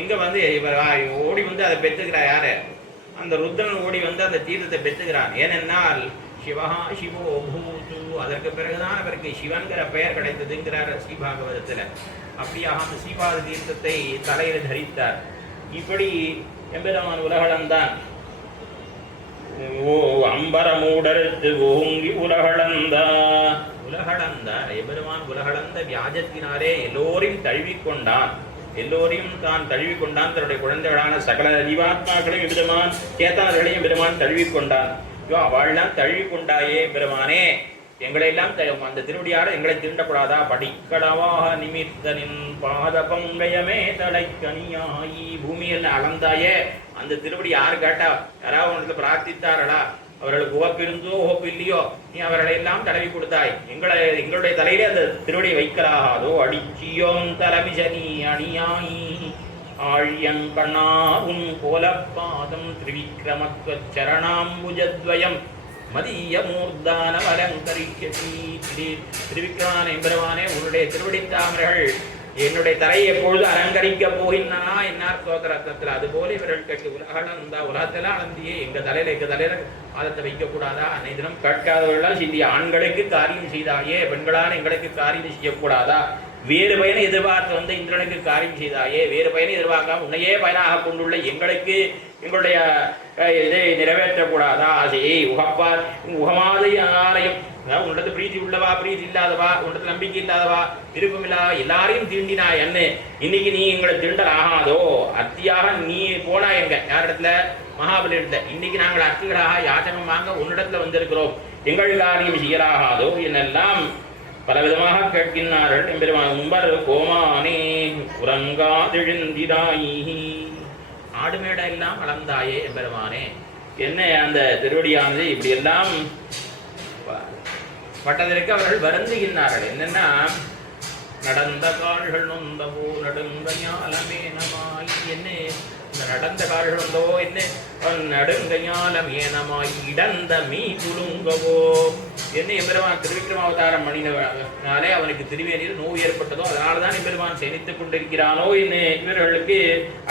எங்க வந்து இவர் ஓடி வந்து அதை பெற்றுக்கிறார். யாரு? அந்த ருத்ரன் ஓடி வந்து அந்த தீர்த்தத்தை பெற்றுக்கிறான். ஏனென்னால் சிவஹா சிவோ பூது, அதற்கு பிறகுதான் அவருக்கு சிவன்கிற பெயர் கிடைத்ததுங்கிறார் ஸ்ரீபாகவதத்தில். அப்படியாக அந்த ஸ்ரீபாத தீர்த்தத்தை தலையில் தரித்தார். இப்படி எம்பெருமான் உலகளந்தான். ஓ அம்பரமூடறுத்து ஓங்கி உலகளந்தா உலகளந்தார். எம்பெருமான் உலகளந்த வியாஜத்தினாலே எல்லோரையும் தழுவிக்கொண்டான். எல்லோரையும் தான் தழுவிக்கொண்டான். தன்னுடைய குழந்தைகளான சகல ஜீவாத்மாக்களையும் பெருமான் சேத்தானர்களையும் பெருமான் தழுவிக்கொண்டான். அவள்லாம் தழுவிக்கொண்டாயே பெருமானே, எங்களையெல்லாம் அந்த திருவடியார எங்களை திருண்டப்படாதா? படிக்கடவாக நிமித்தனின் பாத பங்கயமே தலைக்கனியாயி. பூமியில் அளந்தாயே அந்த திருவடி யாரு கேட்டா? யாராவது ஒன்றத்தில் பிரார்த்தித்தார்களா? அவர்களுக்கு உவப்பிருந்தோ உவப்பு இல்லையோ நீ அவர்களை எல்லாம் தடவி கொடுத்தாய். எங்களுடைய தலையிலே அந்த திருவடி வைக்கலாகாதோ? அடிச்சியோம் தலைமிசனி அணியாயி ஆழியன் கண்ணாவும் கோலப்பாதம் திரிவிக்ரமத்வ சரணாம்புஜத்வயம் மதிய மூர்தானம் அலங்கரிக்கதி. திருவிக்கிரமான எம்பெருமானே, உன்னுடைய திருவடி தாமரைகள் என்னுடைய தரையை எப்பொழுது அலங்கரிக்க போகின்றனா என்னார் சோதரத்தில் அதுபோல இவர்கள் கேட்டு உலகளந்தா உலகத்தெல்லாம் அளந்தியே எங்க தலையில பாதத்தை வைக்க கூடாதா? அன்னை தினம் கேட்காதவர்களால் சிந்திய ஆண்களுக்கு காரியம் செய்தாயே, பெண்களான எங்களுக்கு காரியம் செய்யக்கூடாதா? வேறு பயனை எதிர்பார்த்து வந்த இந்திரனுக்கு காரியம் செய்தாயே, வேறு பயனை எதிர்பார்க்காம உன்னையே பயனாக கொண்டுள்ள எங்களுக்கு எங்களுடைய இதை நிறைவேற்றக்கூடாதா? ஆசையை உகப்பார் உகமாத ஆலயம், அதாவது உன்னிடத்து பிரீத்தி உள்ளவா பிரீத்தி இல்லாதவா, உன்னிடத்து நம்பிக்கை இல்லாதவா விருப்பம் இல்லாத எல்லாரையும் தீண்டினா என்ன? இன்னைக்கு நீ எங்களை தீண்டல் ஆகாதோ? அத்தியாக நீ போனா எங்க யாரிடத்துல? மகாபலி இடத்துல. இன்னைக்கு நாங்கள் அத்திகளாக யாச்சகம் வாங்க உன்னிடத்துல வந்திருக்கிறோம், எங்கள் காரியம் செய்யலாகாதோ என்னெல்லாம் பலவிதமாக கேட்கின்றார்கள். எம்பெருமான் உம்பர் கோமானே உறங்காதெழுந்திராயி, ஆடு மேடை எல்லாம் அளந்தாயே எம்பெருமானே. என்ன அந்த திருவடியானது இப்படி எல்லாம் பட்டதற்கு அவர்கள் வருந்துகின்றார்கள். என்னன்னா, நடந்த கால்கள் நொந்தவோ நடுங்க ஞாலமே நமாய், என்ன இந்த நடந்த கால்கள் வந்தவோ என்ன நடுங்க ஞாலம் ஏனமாய் இடந்த மீ துளுங்கவோ, என்ன எம்பெருமான் திருவிக்ரமாவதாரம் பண்ணினாலே அவனுக்கு திருவேணியில் நோய் ஏற்பட்டதோ அதனால்தான் எம்பெருமான் செனித்துக் கொண்டிருக்கிறானோ என்ன இவர்களுக்கு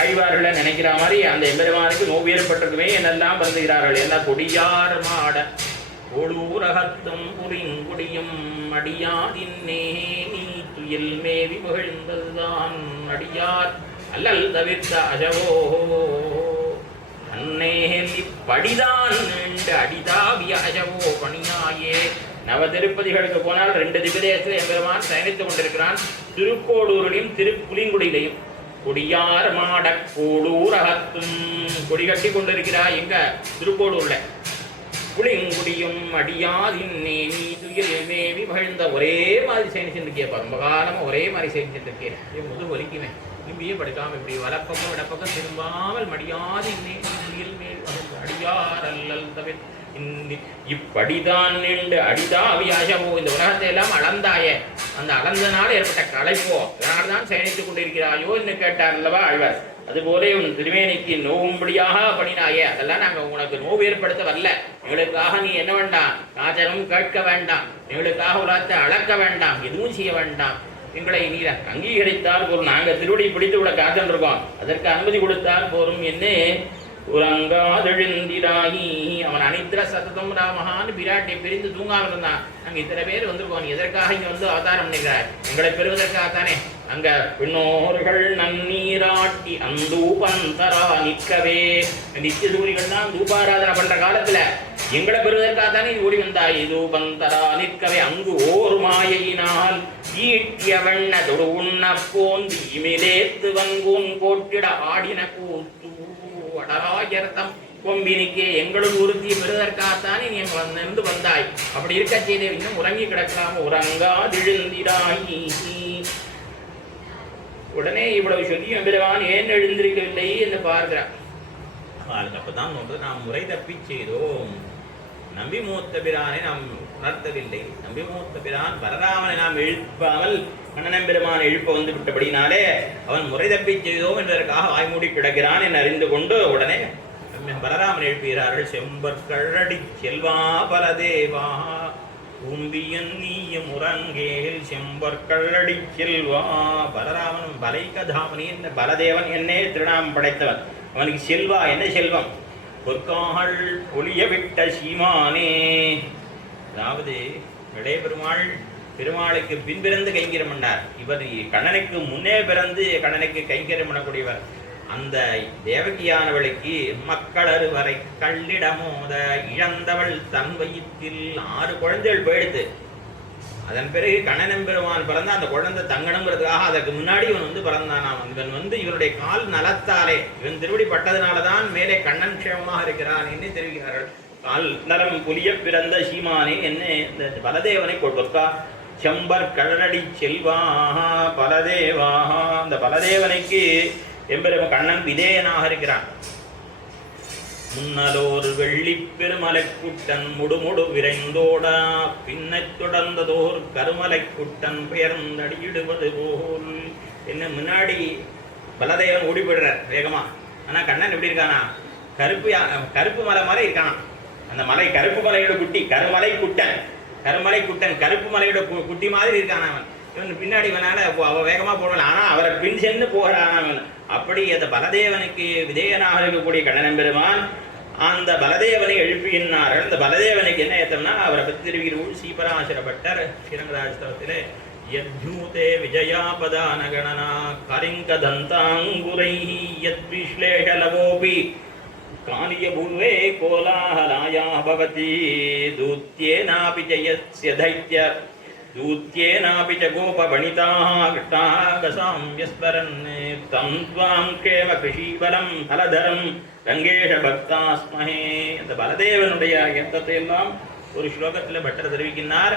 அழிவார்களை நினைக்கிற மாதிரி அந்த எம்பெருமானுக்கு நோய் ஏற்பட்டிருக்குமே என்னெல்லாம் வருந்துகிறார்கள். என்ன கொடியார் மாட ஒளூரகத்தும் புரிங்குடியும் அடியாதின்னே நீ துயில் மேவி மகிழ்ந்ததுதான் அடியார் அல்லல் தவிர்த்த அஜவோ அன்னேல் இப்படிதான் அடிதாவிய அஜவோ பணியாயே. நவ திருப்பதிகளுக்கு போனால் 2 திவ்யதேசத்தில் எம்பெருமான் சயனித்துக் கொண்டிருக்கிறான், திருக்கோடூரிலையும் திருப்புலிங்குடியிலையும். கொடியார் மாட கோடூரகத்தும் கொடி கட்டி கொண்டிருக்கிறாய் எங்க திருக்கோடூர்ல. புளிங்குடியும் அடியாதின்னே நீ துயில் மேவி மகிழ்ந்த, ஒரே மாதிரி சயனிச்சுருக்கேப்பா, ரொம்ப காலமா ஒரே மாதிரி சயனிச்சுருக்கேன். முது ஒலிக்குமே இம்பியே படுக்காம இப்படி வலப்பக்கம் இடப்பக்கம் திரும்பாமல் மடியாது அடியார் அல்லல் தவிர இப்படிதான் நின்று அடிதாவி அஜவோ, இந்த உலகத்தை எல்லாம் அளந்தாயே, அந்த அளந்தனால ஏற்பட்ட களைப்போ அதனால்தான் சயனித்துக் கொண்டிருக்கிறாயோ என்று கேட்டார் அல்லவா ஆழ்வார். அதுபோல உன் திருவேணிக்கு நோவும்படியாக பண்ணினாயே, அதெல்லாம் நாங்கள் உனக்கு நோவு ஏற்படுத்த வரல. எங்களுக்காக நீ என்ன வேண்டாம், காச்சகம் கேட்க வேண்டாம், எங்களுக்காக உலகத்தை அளக்க வேண்டாம், எதுவும் செய்ய வேண்டாம். எங்களை நீர் அங்கீகரித்தால் போரும், நாங்கள் திருவடி பிடித்து விட காத்துருக்கோம், அதற்கு அனுமதி கொடுத்தால் போரும். என்ன உறங்காதெழுந்திராயி, அவன் அனித்திர சத்தம் ராமஹான்னு பிராட்டியை பிரிந்து தூங்காமல் இருந்தான். நாங்கள் இத்தனை பேர் வந்திருக்கோம், எதற்காக இங்கே வந்து அவதாரம் பண்ணிக்கிறார்? எங்களை பெறுவதற்காகத்தானே. அங்க பின்னோர்கள் நன்னீராட்டி அந்தூபந்தரா நிற்கவே, நித்திய சூரிகள் தான் தூபாராதனை பண்ற காலத்துல எங்களை பெறுவதற்காகத்தானே ஓடி வந்தாய். தூபந்தரா நிற்கவே அங்கு ஓர் மாயினால் ஈட்டிய வெண்ணதொடு உண்ண போந்து இமிலேத்து வங்கூன் கோட்டிட ஆடின கூத்து அடராயர்த்தம் கொம்பினிக்கே எங்களும் உறுதியை பெறுவதற்காகத்தானே நீ வந்து வந்தாய். அப்படி இருக்க செய்தே இன்னும் உறங்கி கிடக்காம உறங்காதெழுந்திராயி. உடனே இவ்வளவு சொல்லியும் எம்பெருமான் ஏன் எழுந்திருக்கவில்லை என்று பார்க்கிறார். அப்பதான் நாம் முறை தப்பி செய்தோம், நம்பி மூத்த பிரானை நாம் உணர்த்தவில்லை. நம்பி மூத்த பிரான் பலராமனை நாம் எழுப்பாமல் கண்ணன் பெருமான் எழுப்ப வந்து விட்டபடினாலே அவன் முறை தப்பி செய்தோம் என்பதற்காக வாய்மூடி கிடக்கிறான் என்று அறிந்து கொண்டு உடனே பலராமன் எழுப்புகிறார்கள். செம்பற்கழடி செல்வா பலதேவா உம்பியன் நீயும் உறங்கேல் செம்பற்கழடி செல்வா. பலராமன் பலைகதாமனி என்ன பலதேவன் என்னே திருநாமம் படைத்தவன். அவனுக்கு செல்வா என்ன செல்வம்? பொற்காகள் ஒளிய விட்ட சீமானே. அதாவது இளைய பெருமாளுக்கு பின்பிறந்து கைங்கரம் பண்ணார். இவர் கண்ணனுக்கு முன்னே பிறந்து கண்ணனுக்கு கைங்கரம் பண்ணக்கூடியவர். அந்த தேவகியானவளுக்கு மக்களறு வரை கள்ளிடமோத இழந்தவள் தன் வயிற்றில் 6 குழந்தைகள் போயிடுது. அதன் பிறகு கண்ணன் பெருமான் பிறந்த அந்த குழந்தை தங்கணுங்கிறதுக்காக அதற்கு முன்னாடி இவன் வந்து பிறந்தானாம். இவன் இவனுடைய கால் நலத்தாலே இவன் திருவடி பட்டதனாலதான் மேலே கண்ணன் க்ஷேமமாக இருக்கிறான் என்று தெரிவிக்கிறார்கள். கால் நலம் புலிய பிறந்த சீமானே என்ன இந்த பலதேவனை கொடுக்கா. செம்பர் கழடி செல்வாக பலதேவாக. அந்த பலதேவனைக்கு எம்பெரும கண்ணன் விதேயனாக இருக்கிறான். முன்னலோர் வெள்ளி பெருமலைக்குட்டன் முடுமுடு விரைந்தோடா பின்னைத் தொடர்ந்ததோர் கருமலைக்குட்டன் பெயர்ந்தடியிடுவது போல். என்ன முன்னாடி பலதேவன் ஓடி போயிடுறார் வேகமா. ஆனா கண்ணன் எப்படி இருக்கானா, கருப்பு மலை மாதிரி இருக்கானா. அந்த மலை கருப்பு மலையோட குட்டி, கருமலை குட்டன் கருப்பு மலையோட குட்டி மாதிரி இருக்கான் அவன். இவன் பின்னாடி வேணால அவ வேகமாக போடலாம், ஆனால் அவரை பின் சென்று போகிறான் அவன். அப்படி அந்த பலதேவனுக்கு விதேயனாக இருக்கக்கூடிய கண்ணன் பெருமான் அந்த பலதேவனை எழுப்பினார்கள். அந்த பலதேவனுக்கு என்ன ஏத்தம்னா அவரை பற்றி தெரிவிக்கிறவர்கள் சீபராசரப்பட்டர் ஸ்ரீரங்கராஜஸ்தவத்திலே யத்யூதே விஜயாபதான கணனா கரிங்கதந்தாங்குரை யத் விஸ்லேஷலவோபி காலியபூர்வே கோலாஹலாயா பவதி தூத்யேனாபி ஜயஸ்ய தைத்ய दूत्येनापि च गोपवणिताः कृष्णागसाम्यस्मरन् तं त्वां क्षेम कृषीबलं फलधरं ரங்கேஷ பக்தாஸ்மஹே. அந்த பலதேவனுடைய எண்ணத்தை எல்லாம் ஒரு ஸ்லோகத்தில் பட்டர் தெரிவிக்கின்றார்.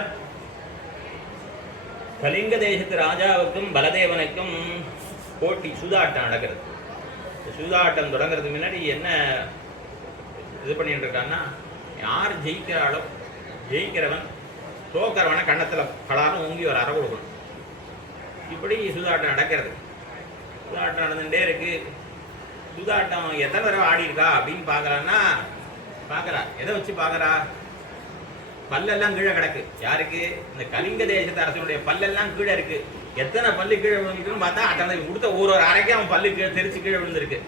கலிங்க தேசத்து ராஜாவுக்கும் பலதேவனுக்கும் போட்டி சூதாட்டம் நடக்கிறது. சூதாட்டம் தொடங்குறதுக்கு முன்னாடி என்ன இது பண்ணிட்டு இருக்கான்னா, யார் ஜெயிக்கிறாளோ ஜெயிக்கிறவன் தோக்கிறவனை கண்ணத்தில் பலாரும் ஊங்கி ஒரு அறை கொடுக்கணும். இப்படி சூதாட்டம் நடக்கிறது. சூதாட்டம் நடந்துகிட்டே இருக்கு. சூதாட்டம் எத்தனை தடவை ஆடி இருக்கா அப்படின்னு பார்க்கறான்னா, பார்க்கறா. எதை வச்சு பார்க்கறா? பல்லெல்லாம் கீழே கிடக்கு. யாருக்கு? இந்த கலிங்க தேசத்து அரசனுடைய பல்லெல்லாம் கீழே இருக்கு. எத்தனை பல்லு கீழே விழுந்துருக்குன்னு பார்த்தா அத்தனை கொடுத்த ஒரு அறைக்கு அவன் பல்லு கீழே தெரிச்சு கீழே விழுந்திருக்கு.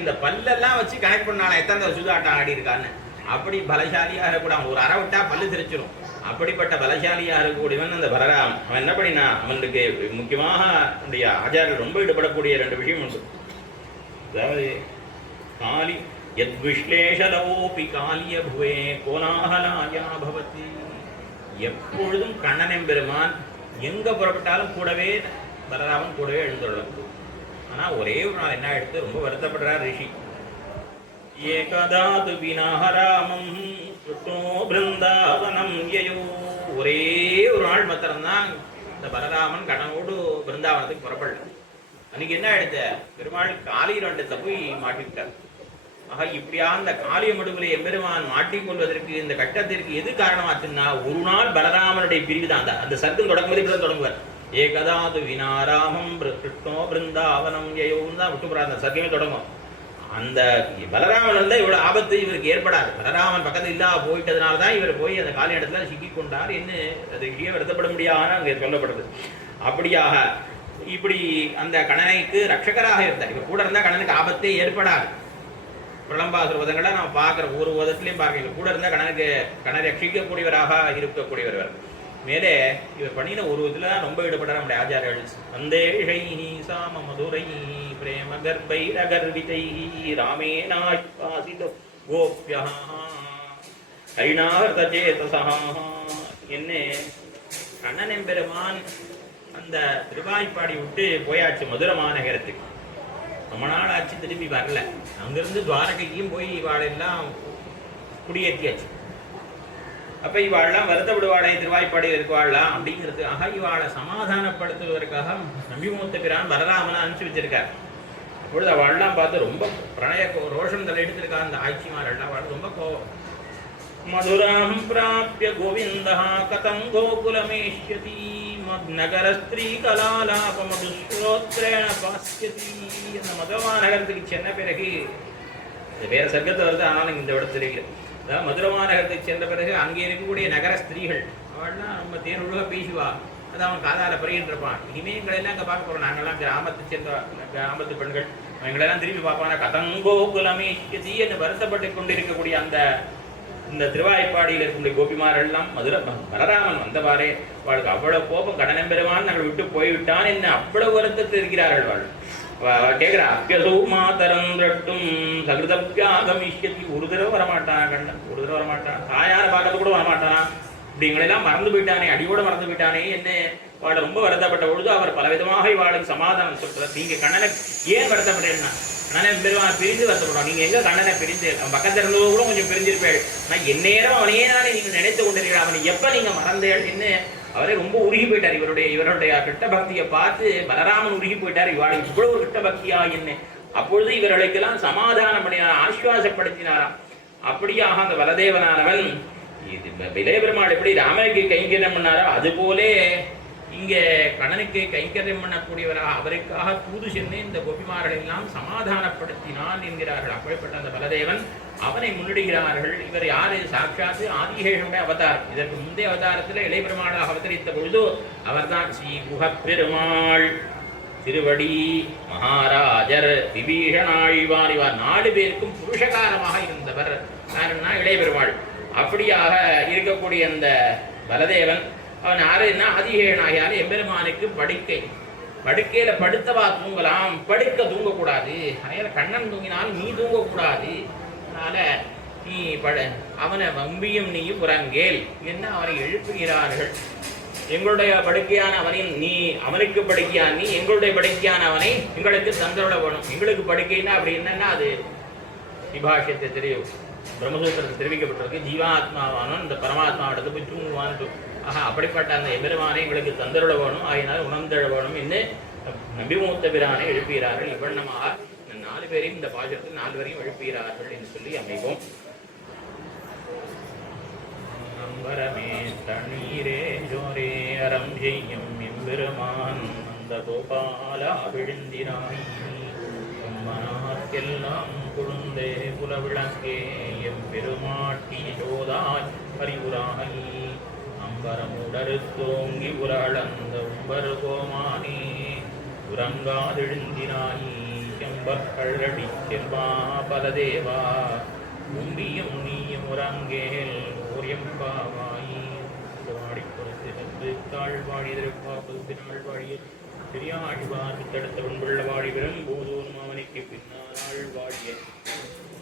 இந்த பல்லெல்லாம் வச்சு கனெக்ட் பண்ணாலும் எத்தனை தடவை சூதாட்டம் ஆடி இருக்கான்னு. அப்படி பலசாலியாக இருக்கக்கூடாது. ஒரு அறை விட்டா பல்லு தெரிச்சிடும். அப்படிப்பட்ட பலசாலியாக இருக்கக்கூடியவன் அந்த பலராம். அவன் என்ன பண்ணினா, அவனுக்கு முக்கியமாக நம்முடைய ஆச்சாரியர் ரொம்ப ஈடுபடக்கூடிய 2 விஷயம் உண்டு. அதாவது காலி யத் விஸ்லேஷலவோபி காலிய புவே கோலாஹலாயா பவதி. எப்பொழுதும் கண்ணன் பெருமான் எங்க புறப்பட்டாலும் கூடவே பலராமன் கூடவே எழுந்துள்ளது. ஆனா ஒரே ஒரு நாள் என்ன எடுத்து ரொம்ப வருத்தப்படுறார் ரிஷி. ஏகதாது வினாஹராமம் கிருஷ்ணோ பிருந்தாவனம் யயோ. ஒரே ஒரு நாள் மாத்திரம்தான் இந்த பலராமன் கண்ணனோடு பிருந்தாவனத்துக்கு புறப்படல. அன்னைக்கு என்ன ஆயிடுச்ச, பெருமாள் காளியண்டத்தை போய் மாட்டிவிட்டார். ஆக இப்படியா அந்த காளிய மடுவிலே எம்பெருமான் மாட்டிக்கொள்வதற்கு இந்த கட்டத்திற்கு எது காரணமாச்சுன்னா, ஒரு நாள் பலராமனுடைய பிரிவு தான். அந்த சர்க்கம் தொடங்கும்போது இப்படி தொடங்குவார். ஏகதாது வினாராமம் கிருஷ்ணோ பிருந்தாவனம் யயோன்னு தான் விட்டுப்புறார். அந்த சர்க்கமே தொடங்கும். அந்த பலராமன் வந்து இவ்வளவு ஆபத்து இவருக்கு ஏற்படாது. பலராமன் பக்கத்தில் இல்லாம போயிட்டதுனால தான் இவர் போய் அந்த காலி இடத்துல சிக்கி கொண்டார் என்று அது வருத்தப்பட முடியாத அங்கே சொல்லப்படுது. அப்படியாக இப்படி அந்த கண்ணனுக்கு ரட்சகராக இருந்தார். இவர் கூட இருந்தால் கண்ணனுக்கு ஆபத்தே ஏற்படாது. பிரளம்பாசுர வதங்களை நாம் பார்க்குற ஒரு வதத்திலையும் பார்க்க கூட இருந்தால் கண்ணனை ரட்சிக்கக்கூடியவராக இருக்கக்கூடியவர். மேலே இவர் பண்ணின ஒரு இதில் தான் ரொம்ப ஈடுபடுற நம்முடைய ஆச்சாரியர்கள். சந்தேஷை சாம மதுரை பிரேம கர்ப்பை அகர்விதை ராமேனாசித கோப்யா ஐநார்த்த சேதசா. என்ன கண்ணன் பெருமான் அந்த திருவாய்ப்பாடி விட்டு போயாச்சு மதுரை மாநகரத்துக்கு. ரொம்ப நாள் ஆச்சு, திரும்பி வரல. அங்கிருந்து துவாரகைக்கும் போய் இவாளெல்லாம் குடியேற்றியாச்சு. அப்ப இவாளெல்லாம் வருத்தப்படுவாளை திருவாய்ப்பாடி இருக்குவாளலாம் அப்படிங்கிறதுக்காக இவாளை சமாதானப்படுத்துவதற்காக நம்பிமூத்த பிரான் பலராமனை அனுப்பிச்சு வச்சிருக்காரு. அப்பொழுது அவள்லாம் பார்த்து ரொம்ப பிரணய ரோஷம் தலை எடுத்திருக்கா. அந்த ஆட்சிமாரெல்லாம் அவள் ரொம்ப கோபம். மதுராம் பிராப்ய கோவிந்தா கதம் கோகுலமேஷ்யதி நகர ஸ்திரீ கலாலாபமதுஸ்ரோத்ரேண பாஸ்யதி. அந்த மதுரமா நகரத்துக்கு சென்ன பிறகு வேற சர்க்கத்தை வருது, ஆனாலும் இந்த விட தெரிகிறது. அதாவது மதுரமா நகரத்துக்கு சென்ற பிறகு அங்கே இருக்கக்கூடிய நகர ஸ்திரீகள் அவள்லாம் நம்ம தேனொழுக பேசுவா. அது அவன் காதால பறிகிட்டு இருப்பான். இனிமே எங்களெல்லாம் அங்கே பார்க்க போறோம். நாங்கள்லாம் கிராமத்து பெண்கள் எங்களெல்லாம் திரும்பி பார்ப்பாங்க. கதங்கோ குலமேஷ்யதி என்று வருத்தப்பட்டு கொண்டிருக்கக்கூடிய இந்த திருவாய்ப்பாடியில் இருக்கக்கூடிய கோபிமார்கள் எல்லாம் பலராமன் வந்தவாறே அவளுக்கு அவ்வளவு கோபம். கண்ணன் பெருமான் நாங்கள் விட்டு போய்விட்டான் என்ன அவ்வளவு வருத்தத்தில் இருக்கிறார்கள். கேட்கிற அப்பியசோ மாதரம் ரட்டும் சகிருதப்பியாகமிஷ்யதி. ஒரு தடவை வரமாட்டான் கண்ணன், ஒரு தடவை வரமாட்டான். தாயார பார்க்கறது கூட வரமாட்டானா. இப்படிங்களெல்லாம் மறந்து போயிட்டானே, அடியோட மறந்து போயிட்டானே என்ன வாழ ரொம்ப வருத்தப்பட்ட பொழுது அவர் பலவிதமாக இவாளுக்கு சமாதானம் சொல்றார். நீங்க கண்ணனை ஏன் வருத்தப்பட்டேன்னா, கண்ணனை பெருமான் பிரிந்து வருத்தப்படுவான். நீங்க எங்க கண்ணனை பிரிந்து பக்கத்தில் இருந்தவங்க கூட கொஞ்சம் பிரிஞ்சிருப்பேன். நான் எந்நேரம் அவனையே நானே நீங்க நினைத்து கொண்டிருக்கிறேன். அவனை எப்ப நீங்க மறந்தேன் என்ன அவரே ரொம்ப உருகி போயிட்டார். இவருடைய கிட்ட பக்தியை பார்த்து பலராமன் உருகி போயிட்டார். இவாளுக்கு இவ்வளவு ஒரு கிட்ட பக்தியா என்ன. அப்பொழுது இவர்களுக்கெல்லாம் சமாதானம் பண்ணினார், ஆஸ்வாசப்படுத்தினாராம். அப்படியாக அந்த பலதேவனானவன் விலை பெருமாள் எப்படி ராமனுக்கு கைங்கரியம் பண்ணாரோ அது போலே இங்கே கண்ணனுக்கு கைங்கரியம் பண்ணக்கூடியவராக அவருக்காக தூது சென்று இந்த கோபிமார்கள் எல்லாம் சமாதானப்படுத்தினான் என்கிறார்கள். அப்படிப்பட்ட அந்த பலதேவன் அவனை முன்னிடுகிறார்கள். இவர் யாரு? சாட்சாத்து ஆதிசேஷனுடைய அவதாரம். இதற்கு முந்தைய அவதாரத்தில் இளையபெருமாளாக அவதரித்த பொழுது அவர்தான் ஸ்ரீ குஹப்பெருமாள், திருவடி, மகாராஜர், விபீஷணாழ்வார், இவர் 4 பேருக்கும் புருஷகாரமாக இருந்தவர் யாருன்னா இளையபெருமாள். அப்படியாக இருக்கக்கூடிய அந்த பலதேவன் அவன் யாருன்னா ஆதிசேஷனாகியால எம்பெருமானுக்கு படுக்கையில படுத்தவா தூங்கலாம், படுக்க தூங்கக்கூடாது. அதனால கண்ணன் தூங்கினால் நீ தூங்கக்கூடாது. அதனால நீ அவனை வம்பியும் நீயும் உறங்கேல் என்ன அவரை எழுப்புகிறார்கள். எங்களுடைய படுக்கையான அவனின் நீ அவனுக்கு படுக்கையான், நீ எங்களுடைய படுக்கையான அவனை எங்களுக்கு தந்தோட வேணும். எங்களுக்கு படுக்கைன்னா அப்படி என்னன்னா அது விபாஷத்தை தெரியும், பிரம்மசூத்திரத்தில் தெரிவிக்கப்பட்டிருக்கு. ஜீவாத்மாவானும் இந்த பரமாத்மாவிடத்து போய் தூங்குவான்னு. ஆஹா, அப்படிப்பட்ட அந்த எபெருமானை எங்களுக்கு தந்தருட வேணும், ஆகினால் உணர்ந்தழ வேணும் என்று நம்பிமூத்த பிரானை எழுப்புகிறார்கள். இவ்வண்ணமாக 4 பேரையும் இந்த பாசத்தில் 4 பேரையும் எழுப்புகிறார்கள் என்று சொல்லி அமைப்போம். நம்பரமே தண்ணீரே ஜோரே அறம் செய்யும் எம்பெருமான் அந்த கோபாலா விழுந்தினாய் மனாக்கெல்லாம் குழுந்தே புலவிளக்கே எம்பெருமாட்டி சோதாய் பரிவுராய் அம்பரமுடருத்தோங்கி உரளந்த உம்பர் கோமானே உறங்காதெழுந்தினாய் செம்பக்கழடி செல்வா பலதேவா உம்பியும் நீயும் உறங்கேல் ஓரியம்பாவாயி வாடிப்பொழுது தாழ்வாழி எதிர்பார்ப்பது வாழிய பெரியாழ்வார் தடுத்த உண்புள்ள வாழி விரும்போதோனும் அவனுக்கு பின்னால் வாழிய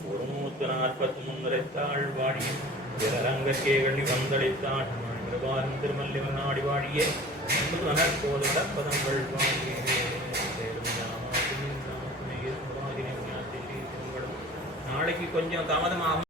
143 தாழ்வாழிய பிறரங்கக்கேகழி வந்தளித்தான் திருமல்லிவன் நாடி வாழிய போல பதங்கள் வாழிய நாளைக்கு கொஞ்சம் தாமதமாகும்.